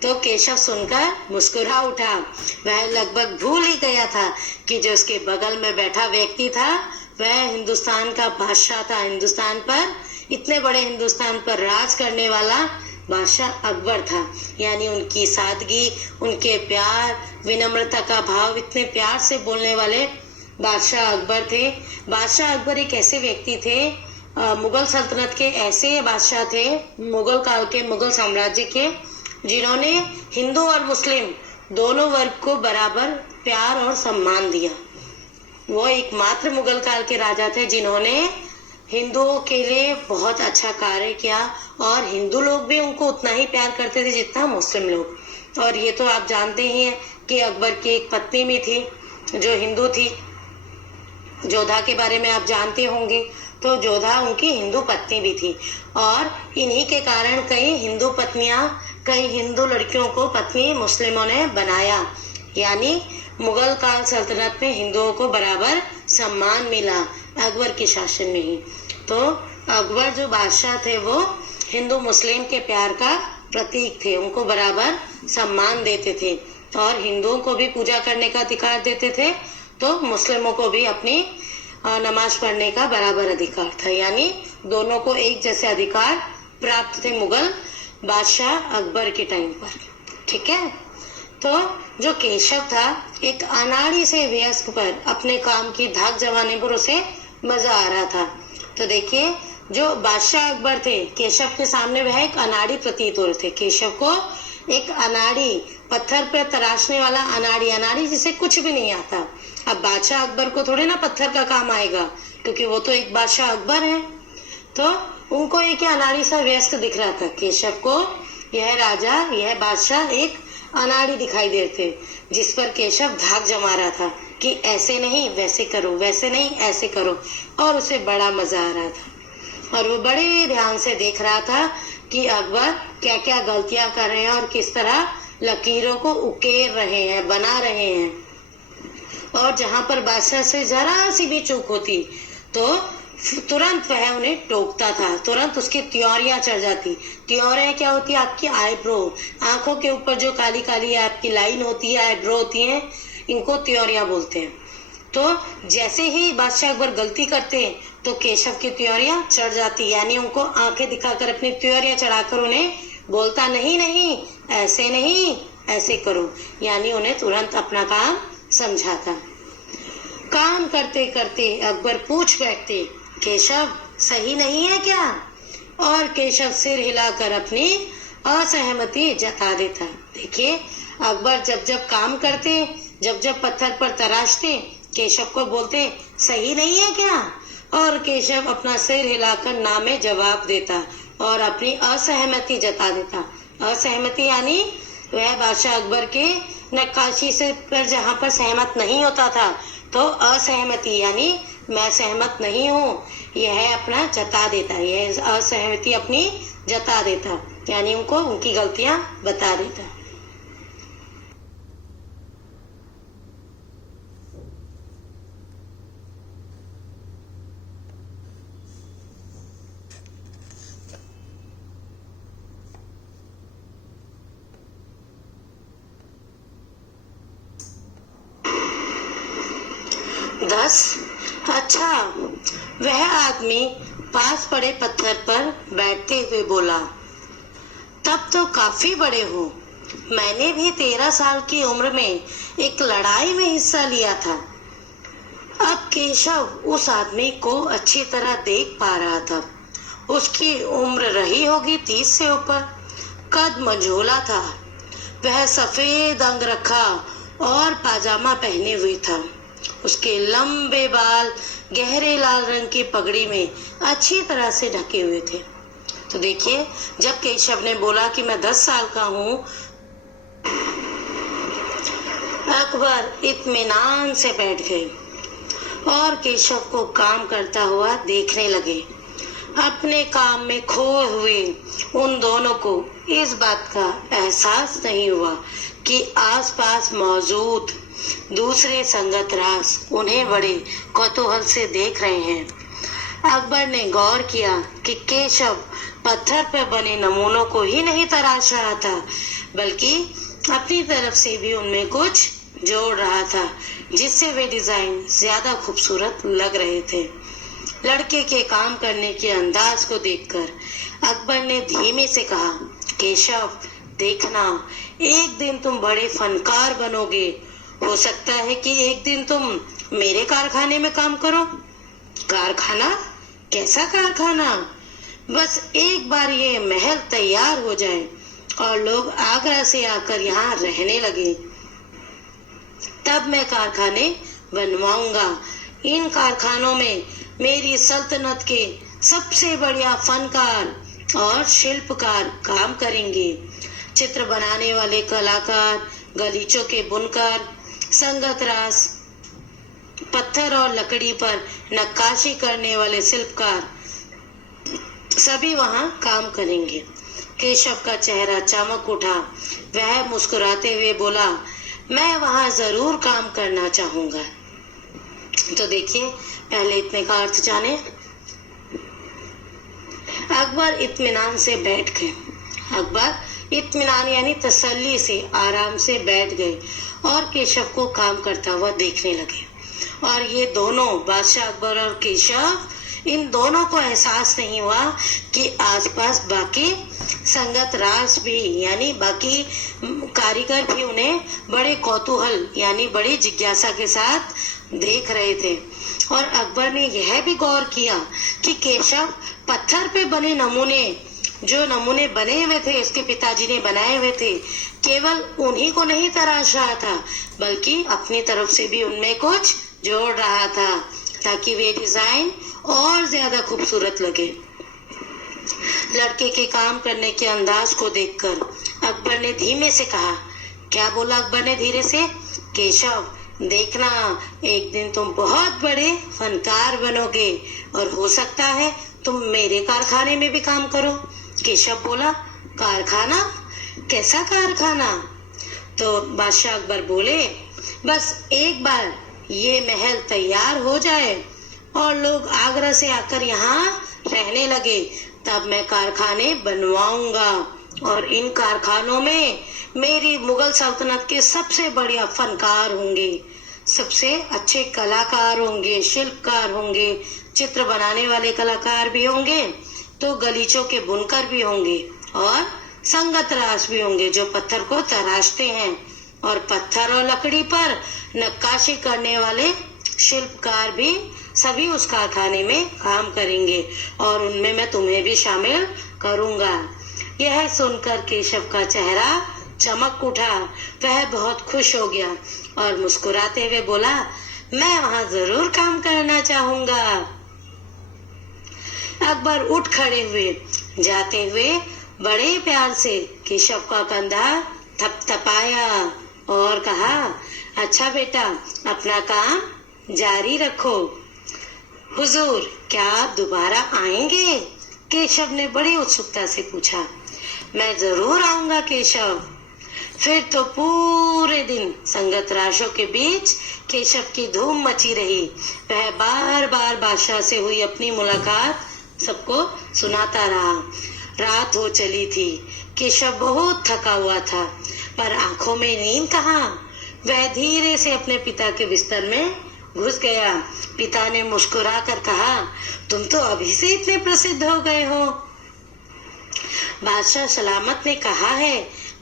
तो केशव सुनकर मुस्कुरा उठा। वह लगभग भूल ही गया था कि जो उसके बगल में बैठा व्यक्ति था वह हिंदुस्तान का बादशाह था। हिंदुस्तान पर, इतने बड़े हिंदुस्तान पर राज करने वाला बादशाह अकबर था। यानी उनकी सादगी, उनके प्यार, विनम्रता का भाव, इतने प्यार से बोलने वाले बादशाह अकबर थे। बादशाह अकबर एक ऐसे व्यक्ति थे, मुगल सल्तनत के ऐसे बादशाह थे, मुगल काल के, मुगल साम्राज्य के, जिन्होंने हिंदू और मुस्लिम दोनों वर्ग को बराबर प्यार और सम्मान दिया। वो एकमात्र मुगल काल के राजा थे जिन्होंने हिंदुओं के लिए बहुत अच्छा कार्य किया, और हिंदू लोग भी उनको उतना ही प्यार करते थे जितना मुस्लिम लोग। और ये तो आप जानते ही हैं कि अकबर की एक पत्नी भी थी जो हिंदू थी। जोधा के बारे में आप जानते होंगे। तो जोधा उनकी हिंदू पत्नी भी थी, और इन्हीं के कारण कई हिंदू पत्नियां, कई हिंदू लड़कियों को पत्नी मुस्लिमों ने बनाया। यानी मुगल काल सल्तनत में हिंदुओं को बराबर सम्मान मिला अकबर के शासन में ही। तो अकबर जो बादशाह थे वो हिंदू मुस्लिम के प्यार का प्रतीक थे, उनको बराबर सम्मान देते थे, और हिंदुओं को भी पूजा करने का अधिकार देते थे, तो मुस्लिमों को भी अपनी नमाज पढ़ने का बराबर अधिकार था। यानी दोनों को एक जैसे अधिकार प्राप्त थे मुगल बादशाह अकबर के टाइम पर। ठीक है। तो जो केशव था, एक अनाड़ी से वयस्क पर अपने काम की धाक जमाने पर उसे मजा आ रहा था। तो देखिए, जो बादशाह अकबर थे, केशव के सामने वह एक अनाड़ी प्रतीत हो रहे थे। केशव को एक अनाड़ी, पत्थर पर तराशने वाला अनाड़ी जिसे कुछ भी नहीं आता। अब बादशाह अकबर को थोड़े ना पत्थर का काम आएगा, क्योंकि वो तो एक बादशाह अकबर है। तो उनको एक अनाड़ी सा व्यस्त दिख रहा था। केशव को यह राजा, यह बादशाह एक अनाड़ी दिखाई दे रहे थे, जिस पर केशव धाक जमा रहा था कि ऐसे नहीं वैसे करो, वैसे नहीं ऐसे करो, और उसे बड़ा मजा आ रहा था। और वो बड़े ध्यान से देख रहा था कि अकबर क्या क्या गलतियां कर रहे हैं और किस तरह लकीरों को उकेर रहे हैं, बना रहे हैं। और जहां पर बादशाह से जरा सी भी चूक होती तो तुरंत वह उन्हें टोकता था, तुरंत उसकी त्योरियां चढ़ जाती। त्योरियां क्या होती है? आपकी आईब्रो, आंखों के ऊपर जो काली काली आपकी लाइन होती है, आईब्रो होती है, इनको त्योरियां बोलते हैं। तो जैसे ही बादशाह अकबर गलती करते तो केशव की त्योरियां चढ़ जाती, यानी उनको आंखें दिखाकर, अपनी त्योरियां चढ़ाकर उन्हें बोलता, नहीं नहीं ऐसे नहीं ऐसे करो, यानी उन्हें तुरंत अपना काम समझाता। काम करते करते अकबर पूछ बैठते, केशव सही नहीं है क्या? और केशव सिर हिलाकर अपनी असहमति जता देता। देखिए, अकबर जब जब काम करते, जब जब पत्थर पर तराशते, केशव को बोलते सही नहीं है क्या, और केशव अपना सिर हिलाकर ना में जवाब देता और अपनी असहमति जता देता। असहमति यानी वह बादशाह अकबर के नक्काशी से पर जहाँ पर सहमत नहीं होता था, तो असहमति यानी मैं सहमत नहीं हूँ, यह अपना जता देता, यह असहमति अपनी जता देता, यानी उनको उनकी गलतियां बता देता। अच्छा, वह आदमी पास पड़े पत्थर पर बैठते हुए बोला, तब तो काफी बड़े हो। मैंने भी 13 साल की उम्र में एक लड़ाई में हिस्सा लिया था। अब केशव उस आदमी को अच्छी तरह देख पा रहा था। उसकी उम्र रही होगी 30 से ऊपर। कद मंझोला था। वह सफेद अंगरखा और पाजामा पहने हुए था। उसके लंबे बाल गहरे लाल रंग की पगड़ी में अच्छी तरह से ढके हुए थे। तो देखिए, जब केशव ने बोला कि मैं 10 साल का हूँ, अकबर इत्मीनान से बैठ गए और केशव को काम करता हुआ देखने लगे। अपने काम में खोए हुए उन दोनों को इस बात का एहसास नहीं हुआ कि आसपास मौजूद दूसरे संगतरास उन्हें बड़े कौतूहल से देख रहे हैं। अकबर ने गौर किया कि केशव पत्थर पर बने नमूनों को ही नहीं तराश रहा था, बल्कि अपनी तरफ से भी उनमें कुछ जोड़ रहा था, जिससे वे डिजाइन ज्यादा खूबसूरत लग रहे थे। लड़के के काम करने के अंदाज को देखकर अकबर ने धीमे से कहा, केशव, देखना, एक दिन तुम बड़े फनकार बनोगे। हो सकता है कि एक दिन तुम मेरे कारखाने में काम करो। कारखाना? कैसा कारखाना? बस एक बार ये महल तैयार हो जाए और लोग आगरा से आकर यहाँ रहने लगे, तब मैं कारखाने बनवाऊंगा। इन कारखानों में मेरी सल्तनत के सबसे बढ़िया फनकार और शिल्पकार काम करेंगे। चित्र बनाने वाले कलाकार, गलीचों के बुनकर, संगतरास, पत्थर और लकड़ी पर नक्काशी करने वाले शिल्पकार, सभी वहां काम करेंगे। केशव का चेहरा चमक उठा। वह मुस्कुराते हुए बोला, मैं वहां जरूर काम करना चाहूंगा। तो देखिए, पहले इतने का अर्थ जाने। अकबर इत्मीनान से बैठ गए। अकबर इत्मीनान यानी तसल्ली से आराम से बैठ गए और केशव को काम करता हुआ देखने लगे। और ये दोनों, बादशाह अकबर और केशव, इन दोनों को एहसास नहीं हुआ कि आसपास बाकी संगत रास भी यानी बाकी कारीगर भी उन्हें बड़े कौतूहल यानी बड़ी जिज्ञासा के साथ देख रहे थे। और अकबर ने यह भी गौर किया कि केशव पत्थर पे बने नमूने, जो नमूने बने हुए थे, उसके पिताजी ने बनाए हुए थे, केवल उन्हीं को नहीं तराश रहा था, बल्कि अपनी तरफ से भी उनमें कुछ जोड़ रहा था, ताकि वे डिजाइन और ज्यादा खूबसूरत लगे। लड़के के काम करने के अंदाज को देखकर अकबर ने धीमे से कहा। क्या बोला अकबर ने धीरे से? केशव, देखना, एक दिन तुम बहुत बड़े फनकार बनोगे और हो सकता है तुम मेरे कारखाने में भी काम करो। केशव बोला, कारखाना? कैसा कारखाना? तो बादशाह अकबर बोले, बस एक बार ये महल तैयार हो जाए और लोग आगरा से आकर यहाँ रहने लगे, तब मैं कारखाने बनवाऊंगा और इन कारखानों में मेरी मुगल सल्तनत के सबसे बढ़िया फनकार होंगे, सबसे अच्छे कलाकार होंगे, शिल्पकार होंगे, चित्र बनाने वाले कलाकार भी होंगे, तो गलीचों के बुनकर भी होंगे और संगत रास भी होंगे जो पत्थर को तराशते हैं, और पत्थर और लकड़ी पर नक्काशी करने वाले शिल्पकार भी सभी उस कारखाने में काम करेंगे और उनमें मैं तुम्हें भी शामिल करूंगा। यह सुनकर केशव का चेहरा चमक उठा। वह बहुत खुश हो गया और मुस्कुराते हुए बोला, मैं वहां जरूर काम करना चाहूंगा। अकबर उठ खड़े हुए, जाते हुए बड़े प्यार से केशव का कंधा थपथपाया और कहा, अच्छा बेटा, अपना काम जारी रखो। हुजूर, क्या आप दोबारा आएंगे? केशव ने बड़ी उत्सुकता से पूछा। मैं जरूर आऊंगा केशव। फिर तो पूरे दिन संगत राशों के बीच केशव की धूम मची रही। वह बार बार बादशाह से हुई अपनी मुलाकात सबको सुनाता रहा। रात हो चली थी। केशव बहुत थका हुआ था, पर आंखों में नींद कहाँ। वह धीरे से अपने पिता के बिस्तर में घुस गया। पिता ने मुस्कुरा कर कहा, तुम तो अभी से इतने प्रसिद्ध हो गए हो। बादशाह सलामत ने कहा है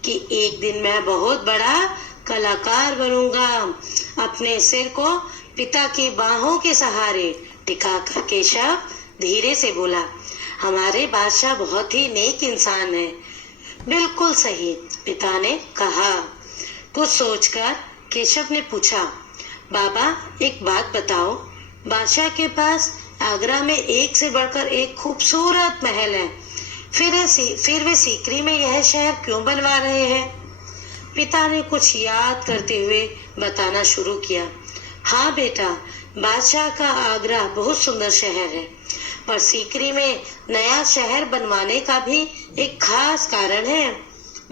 कि एक दिन मैं बहुत बड़ा कलाकार बनूंगा। अपने सिर को पिता की बाहों के सहारे टिकाकर केशव धीरे से बोला, हमारे बादशाह बहुत ही नेक इंसान है। बिल्कुल सही, पिता ने कहा। कुछ सोचकर केशव ने पूछा, बाबा एक बात बताओ, बादशाह के पास आगरा में एक से बढ़कर एक खूबसूरत महल है, फिर वे सीकरी में यह शहर क्यों बनवा रहे हैं? पिता ने कुछ याद करते हुए बताना शुरू किया। हाँ बेटा, बादशाह का आगरा बहुत सुंदर शहर है, पर सीकरी में नया शहर बनवाने का भी एक खास कारण है।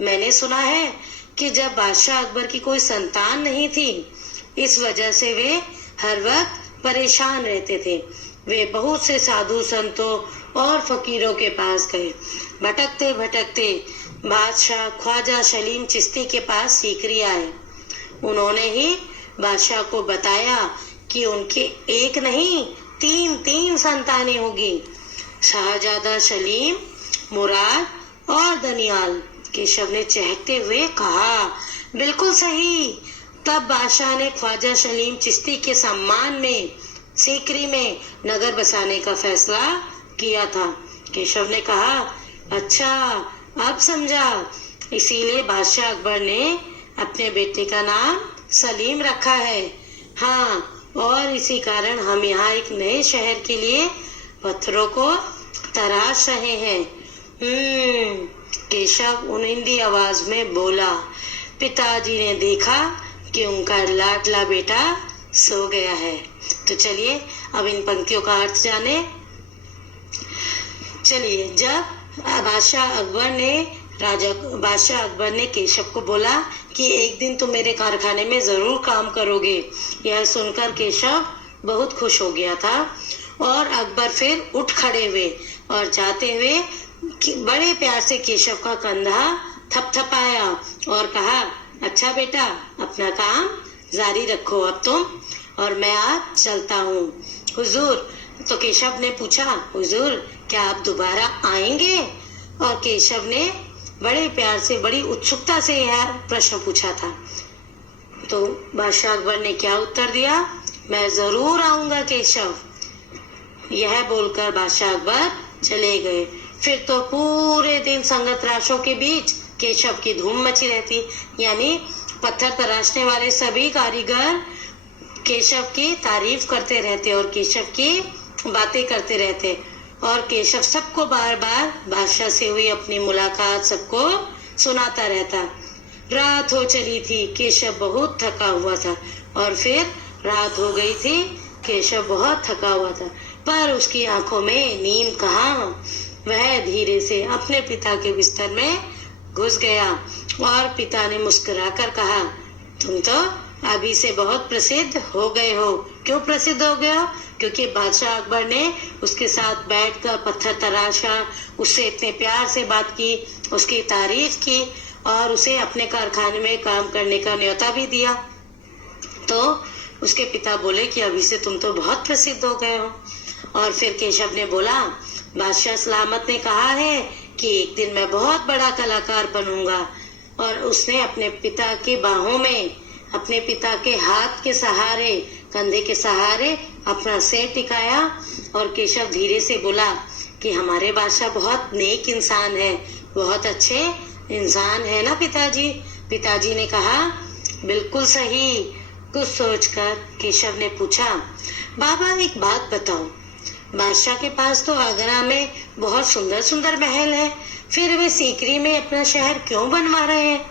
मैंने सुना है कि जब बादशाह अकबर की कोई संतान नहीं थी, इस वजह से वे हर वक्त परेशान रहते थे। वे बहुत से साधु संतों और फकीरों के पास गए। भटकते भटकते बादशाह ख्वाजा सलीम चिश्ती के पास सीकरी आए। उन्होंने ही बादशाह को बताया कि उनके एक नहीं तीन संतानें होगी, शाहजादा सलीम, मुराद और दनियाल। केशव ने चहकते हुए कहा, बिल्कुल सही। तब बादशाह ने ख्वाजा सलीम चिश्ती के सम्मान में सीकरी में नगर बसाने का फैसला किया था। केशव ने कहा, अच्छा अब समझा, इसीलिए बादशाह अकबर ने अपने बेटे का नाम सलीम रखा है। हाँ, और इसी कारण हम यहाँ एक नए शहर के लिए पत्थरों को तराश रहे हैं। केशव उनिंदी आवाज में बोला। पिताजी ने देखा कि उनका लाडला बेटा सो गया है। तो चलिए अब इन पंक्तियों का अर्थ जाने। चलिए, जब बादशाह अकबर ने केशव को बोला कि एक दिन तुम मेरे कारखाने में जरूर काम करोगे, यह सुनकर केशव बहुत खुश हो गया था। और अकबर फिर उठ खड़े हुए और जाते हुए बड़े प्यार से केशव का कंधा थपथपाया और कहा, अच्छा बेटा, अपना काम जारी रखो अब तुम, और मैं आज चलता हूँ। हुजूर, तो केशव ने पूछा, हुजूर क्या आप दोबारा आएंगे? और केशव ने बड़े प्यार से, बड़ी उत्सुकता से यह प्रश्न पूछा था। तो बादशाह अकबर ने क्या उत्तर दिया, मैं जरूर आऊंगा केशव। यह बोलकर बादशाह अकबर चले गए। फिर तो पूरे दिन संगत राशों के बीच केशव की धूम मची रहती, यानी पत्थर तराशने वाले सभी कारीगर केशव की तारीफ करते रहते और केशव की बातें करते रहते, और केशव सबको बार बार बादशाह से हुई अपनी मुलाकात सबको सुनाता रहता। रात हो चली थी, केशव बहुत थका हुआ था, और फिर रात हो गई थी, केशव बहुत थका हुआ था, पर उसकी आंखों में नींद कहाँ। वह धीरे से अपने पिता के बिस्तर में घुस गया और पिता ने मुस्कुराकर कहा, तुम तो अभी से बहुत प्रसिद्ध हो गए हो। क्यों प्रसिद्ध हो गए हो? क्योंकि बादशाह अकबर ने उसके साथ बैठकर पत्थर तराशा, उससे इतने प्यार से बात की, उसकी तारीफ की और उसे अपने कारखाने में काम करने का न्योता भी दिया। तो उसके पिता बोले कि अभी से तुम तो बहुत प्रसिद्ध हो गए हो। और फिर केशव ने बोला, बादशाह सलामत ने कहा है कि एक दिन मैं बहुत बड़ा कलाकार बनूंगा। और उसने अपने पिता की बाहों में, अपने पिता के हाथ के सहारे, कंधे के सहारे अपना सिर टिकाया और केशव धीरे से बोला कि हमारे बादशाह बहुत नेक इंसान है, बहुत अच्छे इंसान है ना पिताजी। पिताजी ने कहा, बिल्कुल सही। कुछ सोचकर केशव ने पूछा, बाबा एक बात बताओ, बादशाह के पास तो आगरा में बहुत सुंदर सुंदर महल है, फिर वे सीकरी में अपना शहर क्यों बनवा रहे हैं?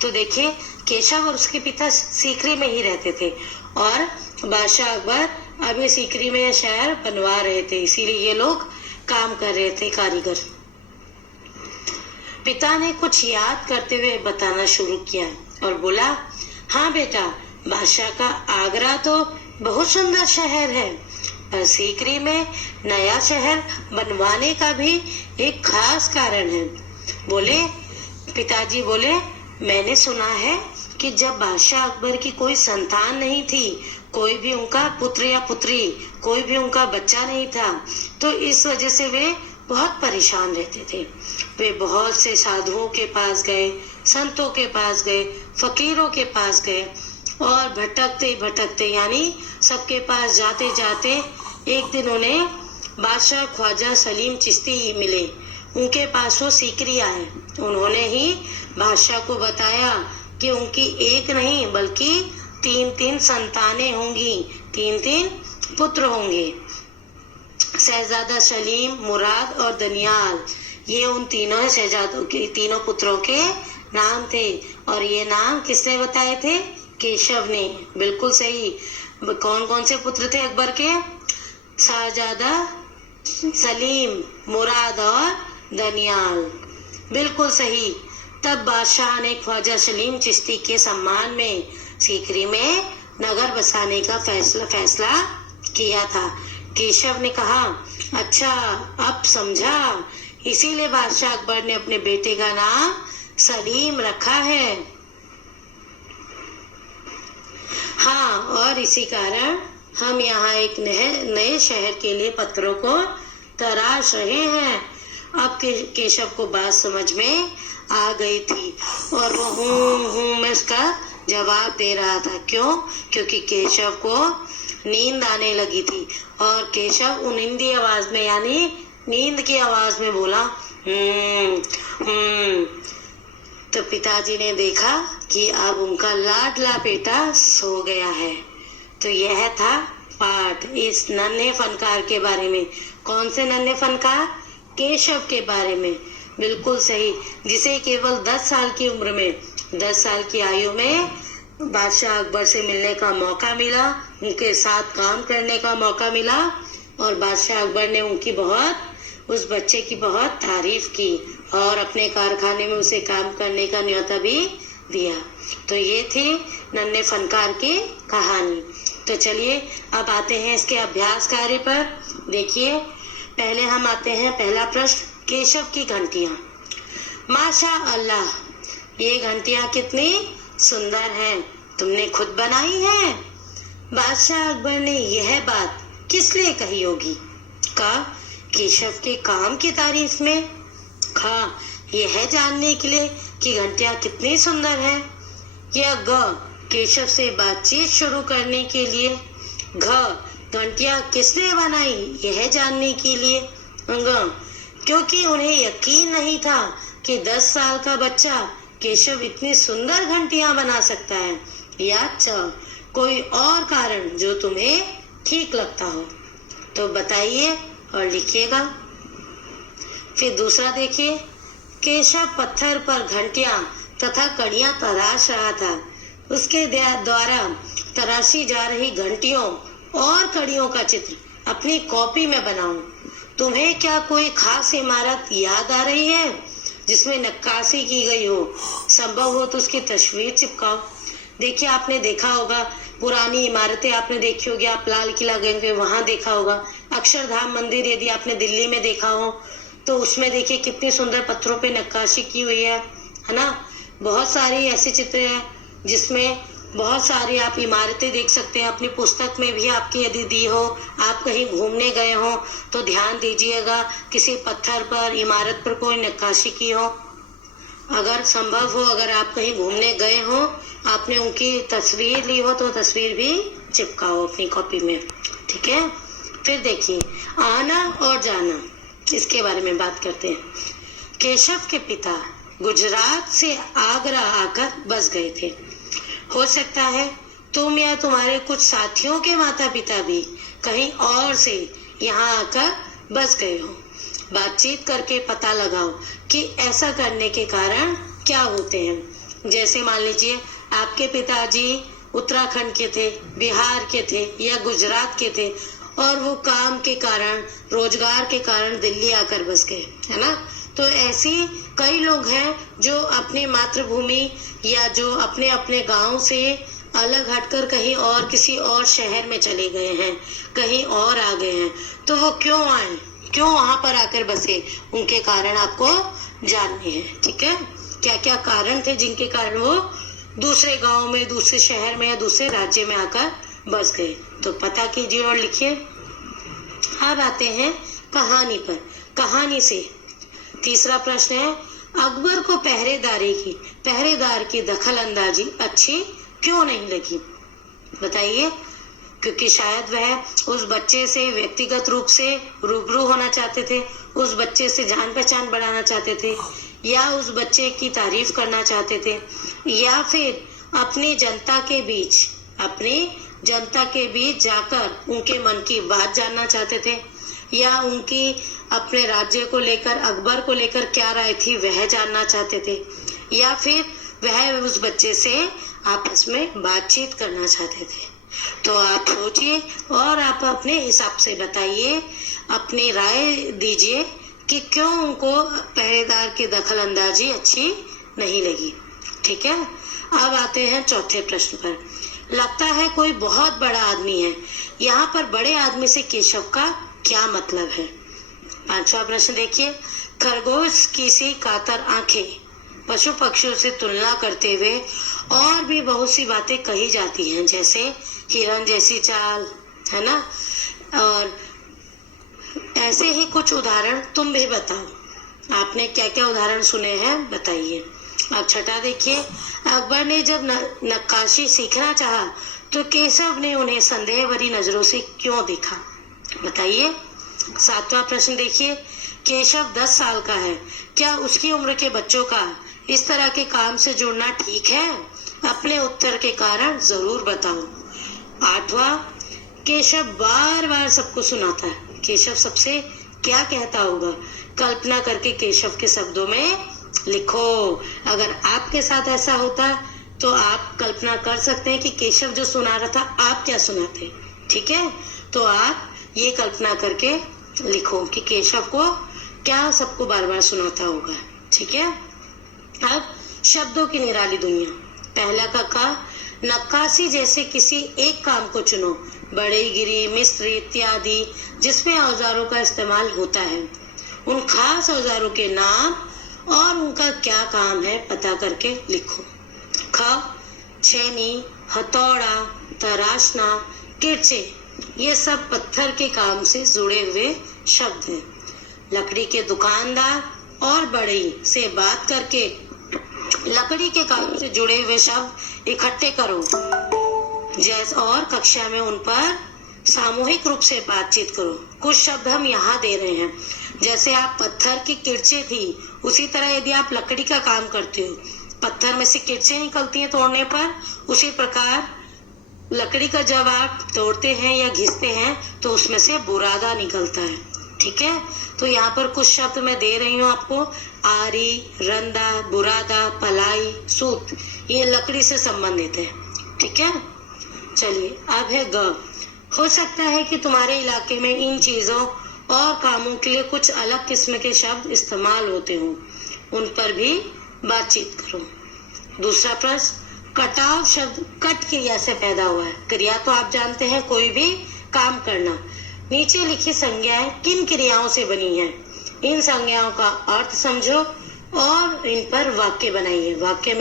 तो देखिए, केशव और उसके पिता सीकरी में ही रहते थे और बादशाह अकबर अभी सीकरी में शहर बनवा रहे थे, इसीलिए ये लोग काम कर रहे थे, कारीगर। पिता ने कुछ याद करते हुए बताना शुरू किया और बोला, हाँ बेटा, बादशाह का आगरा तो बहुत सुंदर शहर है, पर सीकरी में नया शहर बनवाने का भी एक खास कारण है। पिताजी बोले, मैंने सुना है कि जब बादशाह अकबर की कोई संतान नहीं थी, कोई भी उनका पुत्र या पुत्री, कोई भी उनका बच्चा नहीं था, तो इस वजह से वे बहुत परेशान रहते थे। वे बहुत से साधुओं के पास गए, संतों के पास गए, फकीरों के पास गए और भटकते भटकते यानी सबके पास जाते जाते एक दिन उन्हें बादशाह ख्वाजा सलीम चिश्ती मिले। उनके पास वो सीकरी आए। उन्होंने ही बादशाह को बताया कि उनकी एक नहीं बल्कि 3-3 संतानें होंगी, 3-3 पुत्र होंगे। शहजादा सलीम, मुराद और दनियाल, ये उन तीनों शहजादों के तीनों पुत्रों के नाम थे। और ये नाम किसने बताए थे? केशव ने। बिल्कुल सही। कौन कौन से पुत्र थे अकबर के? शहजादा सलीम, मुराद और दनियाल। बिल्कुल सही। तब बादशाह ने ख्वाजा सलीम चिश्ती के सम्मान में सीकरी में नगर बसाने का फैसला किया था। केशव ने कहा, अच्छा अब समझा, इसीलिए बादशाह अकबर ने अपने बेटे का नाम सलीम रखा है। हाँ, और इसी कारण हम यहाँ एक नए शहर के लिए पत्थरों को तराश रहे हैं। अब केशव को बात समझ में आ गई थी और वो हूँ में उसका जवाब दे रहा था। क्यों? क्योंकि केशव को नींद आने लगी थी और केशव उनिंदी आवाज में यानी नींद की आवाज में बोला तो पिताजी ने देखा कि अब उनका लाडला बेटा सो गया है। तो यह था पाठ इस नन्हे फनकार के बारे में। कौन से नन्हे फनकार? केशव के बारे में। बिल्कुल सही। जिसे केवल 10 साल की उम्र में, 10 साल की आयु में बादशाह अकबर से मिलने का मौका मिला, उनके साथ काम करने का मौका मिला और बादशाह अकबर ने उस बच्चे की बहुत तारीफ की और अपने कारखाने में उसे काम करने का न्योता भी दिया। तो ये थी नन्हे फनकार की कहानी। तो चलिए अब आते हैं इसके अभ्यास कार्य पर। देखिए, पहले हम आते हैं पहला प्रश्न, केशव की घंटियां। माशा अल्लाह, ये घंटियां कितनी सुंदर हैं, तुमने खुद बनाई हैं? बादशाह अकबर ने यह बात किस लिए कही होगी? का केशव के काम की तारीफ में, खा यह जानने के लिए कि घंटियां कितनी सुंदर हैं, या ग केशव से बातचीत शुरू करने के लिए, घ घंटियां किसने बनाई यह जानने के लिए, ग क्योंकि उन्हें यकीन नहीं था कि 10 साल का बच्चा केशव इतनी सुंदर घंटियां बना सकता है, या च कोई और कारण जो तुम्हें ठीक लगता हो। तो बताइए और लिखिएगा। फिर दूसरा देखिए, केशव पत्थर पर घंटियां तथा कड़ियां तराश रहा था। उसके द्वारा तराशी जा रही घंटियों और कड़ियों का चित्र अपनी कॉपी में बनाऊं। तुम्हें क्या कोई खास इमारत याद आ रही है जिसमें नक्काशी की गई हो? संभव हो तो उसकी तस्वीर चिपकाओ। देखिए, आपने देखा होगा पुरानी इमारतें, आपने देखी होगी, आप लाल किला गए वहां देखा होगा। अक्षरधाम मंदिर यदि आपने दिल्ली में देखा हो तो उसमें देखिए कितनी सुंदर पत्थरों पे नक्काशी की हुई है ना। बहुत सारी ऐसे चित्र हैं जिसमें बहुत सारी आप इमारतें देख सकते हैं। अपनी पुस्तक में भी आपकी यदि दी हो, आप कहीं घूमने गए हो तो ध्यान दीजिएगा किसी पत्थर पर, इमारत पर कोई नक्काशी की हो। अगर संभव हो, अगर आप कहीं घूमने गए हो, आपने उनकी तस्वीर ली हो तो तस्वीर भी चिपकाओ अपनी कॉपी में। ठीक है। फिर देखिए, आना और जाना, इसके बारे में बात करते हैं। केशव के पिता गुजरात से आगरा आकर बस गए थे। हो सकता है तुम या तुम्हारे कुछ साथियों के माता पिता भी कहीं और से यहाँ आकर बस गए हो। बातचीत करके पता लगाओ कि ऐसा करने के कारण क्या होते हैं। जैसे मान लीजिए आपके पिताजी उत्तराखंड के थे, बिहार के थे या गुजरात के थे और वो काम के कारण, रोजगार के कारण दिल्ली आकर बस गए, है ना। तो ऐसी कई लोग हैं जो अपनी मातृभूमि या जो अपने अपने गांव से अलग हटकर कहीं और किसी और शहर में चले गए हैं, कहीं और आ गए हैं। तो वो क्यों आए, क्यों वहां पर आकर बसे, उनके कारण आपको जानने हैं। ठीक है, क्या क्या कारण थे जिनके कारण वो दूसरे गांव में, दूसरे शहर में या दूसरे राज्य में आकर बस गए। तो पता कीजिए और लिखिए। अब आते हैं कहानी पर, कहानी से। तीसरा प्रश्न है, अकबर को पहरेदार की दखल अंदाजी अच्छी क्यों नहीं लगी? बताइए। क्योंकि शायद वह उस बच्चे से व्यक्तिगत रूप से रूबरू होना चाहते थे, उस बच्चे से जान पहचान बढ़ाना चाहते थे, या उस बच्चे की तारीफ करना चाहते थे, या फिर अपनी जनता के बीच जाकर उनके मन की बात जानना चाहते थे, या उनकी अपने राज्य को लेकर, अकबर को लेकर क्या राय थी वह जानना चाहते थे, या फिर वह उस बच्चे से आपस में बातचीत करना चाहते थे। तो आप सोचिए और आप अपने हिसाब से बताइए, अपनी राय दीजिए कि क्यों उनको पहरेदार की दखल अंदाजी अच्छी नहीं लगी। ठीक है, अब आते हैं चौथे प्रश्न पर। लगता है कोई बहुत बड़ा आदमी है, यहाँ पर बड़े आदमी से केशव का क्या मतलब है? पांचवा प्रश्न देखिए, खरगोश की सी कातर आंखें, पशु पक्षियों से तुलना करते हुए और भी बहुत सी बातें कही जाती हैं, जैसे हिरन जैसी चाल, है ना? और ऐसे ही कुछ उदाहरण तुम भी बताओ। आपने क्या क्या उदाहरण सुने हैं बताइए। अब छठा देखिए, अकबर ने जब नक्काशी सीखना चाहा तो केशव ने उन्हें संदेह भरी नजरों से क्यों देखा? बताइए। सातवां प्रश्न देखिए, केशव 10 साल का है, क्या उसकी उम्र के बच्चों का इस तरह के काम से जुड़ना ठीक है? अपने उत्तर के कारण जरूर बताओ। आठवां, केशव बार बार सबको सुनाता है, केशव सबसे क्या कहता होगा? कल्पना करके केशव के शब्दों में लिखो। अगर आपके साथ ऐसा होता तो आप कल्पना कर सकते हैं कि केशव जो सुना रहा था आप क्या सुनाते। ठीक है, तो आप ये कल्पना करके लिखो कि केशव को क्या सबको बार बार सुनाता होगा। ठीक है, अब शब्दों की निराली दुनिया। पहला का नक्काशी जैसे किसी एक काम को चुनो, बढ़ईगिरी, मिस्त्री इत्यादि जिसमें औजारों का इस्तेमाल होता है, उन खास औजारों के नाम और उनका क्या काम है पता करके लिखो। छेनी, हथौड़ा, तराशना, किरचे, ये सब पत्थर के काम से जुड़े हुए शब्द हैं। लकड़ी के दुकानदार और बढ़ई से बात करके लकड़ी के काम से जुड़े हुए शब्द इकट्ठे करो, जैसे और कक्षा में उन पर सामूहिक रूप से बातचीत करो। कुछ शब्द हम यहाँ दे रहे हैं, जैसे आप पत्थर की किरचे थी, उसी तरह यदि आप लकड़ी का काम करते हो, पत्थर में से किरचे निकलती हैं तोड़ने पर, उसी प्रकार लकड़ी का जब आप तोड़ते हैं या घिसते हैं तो उसमें से बुरादा निकलता है। ठीक है, तो यहाँ पर कुछ शब्द मैं दे रही हूँ आपको, आरी, रंदा, बुरादा, पलाई, सूत, ये लकड़ी से संबंधित है। ठीक है, चलिए अब है ग। हो सकता है कि तुम्हारे इलाके में इन चीजों और कामों के लिए कुछ अलग किस्म के शब्द इस्तेमाल होते हों, उन पर भी बातचीत करो। दूसरा प्रश्न, कटाव शब्द कट क्रिया से पैदा हुआ है। क्रिया तो आप जानते हैं, कोई भी काम करना। नीचे लिखी संज्ञाएं किन क्रियाओं से बनी हैं? इन संज्ञाओं का अर्थ समझो और इन पर वाक्य बनाइए। वाक्य में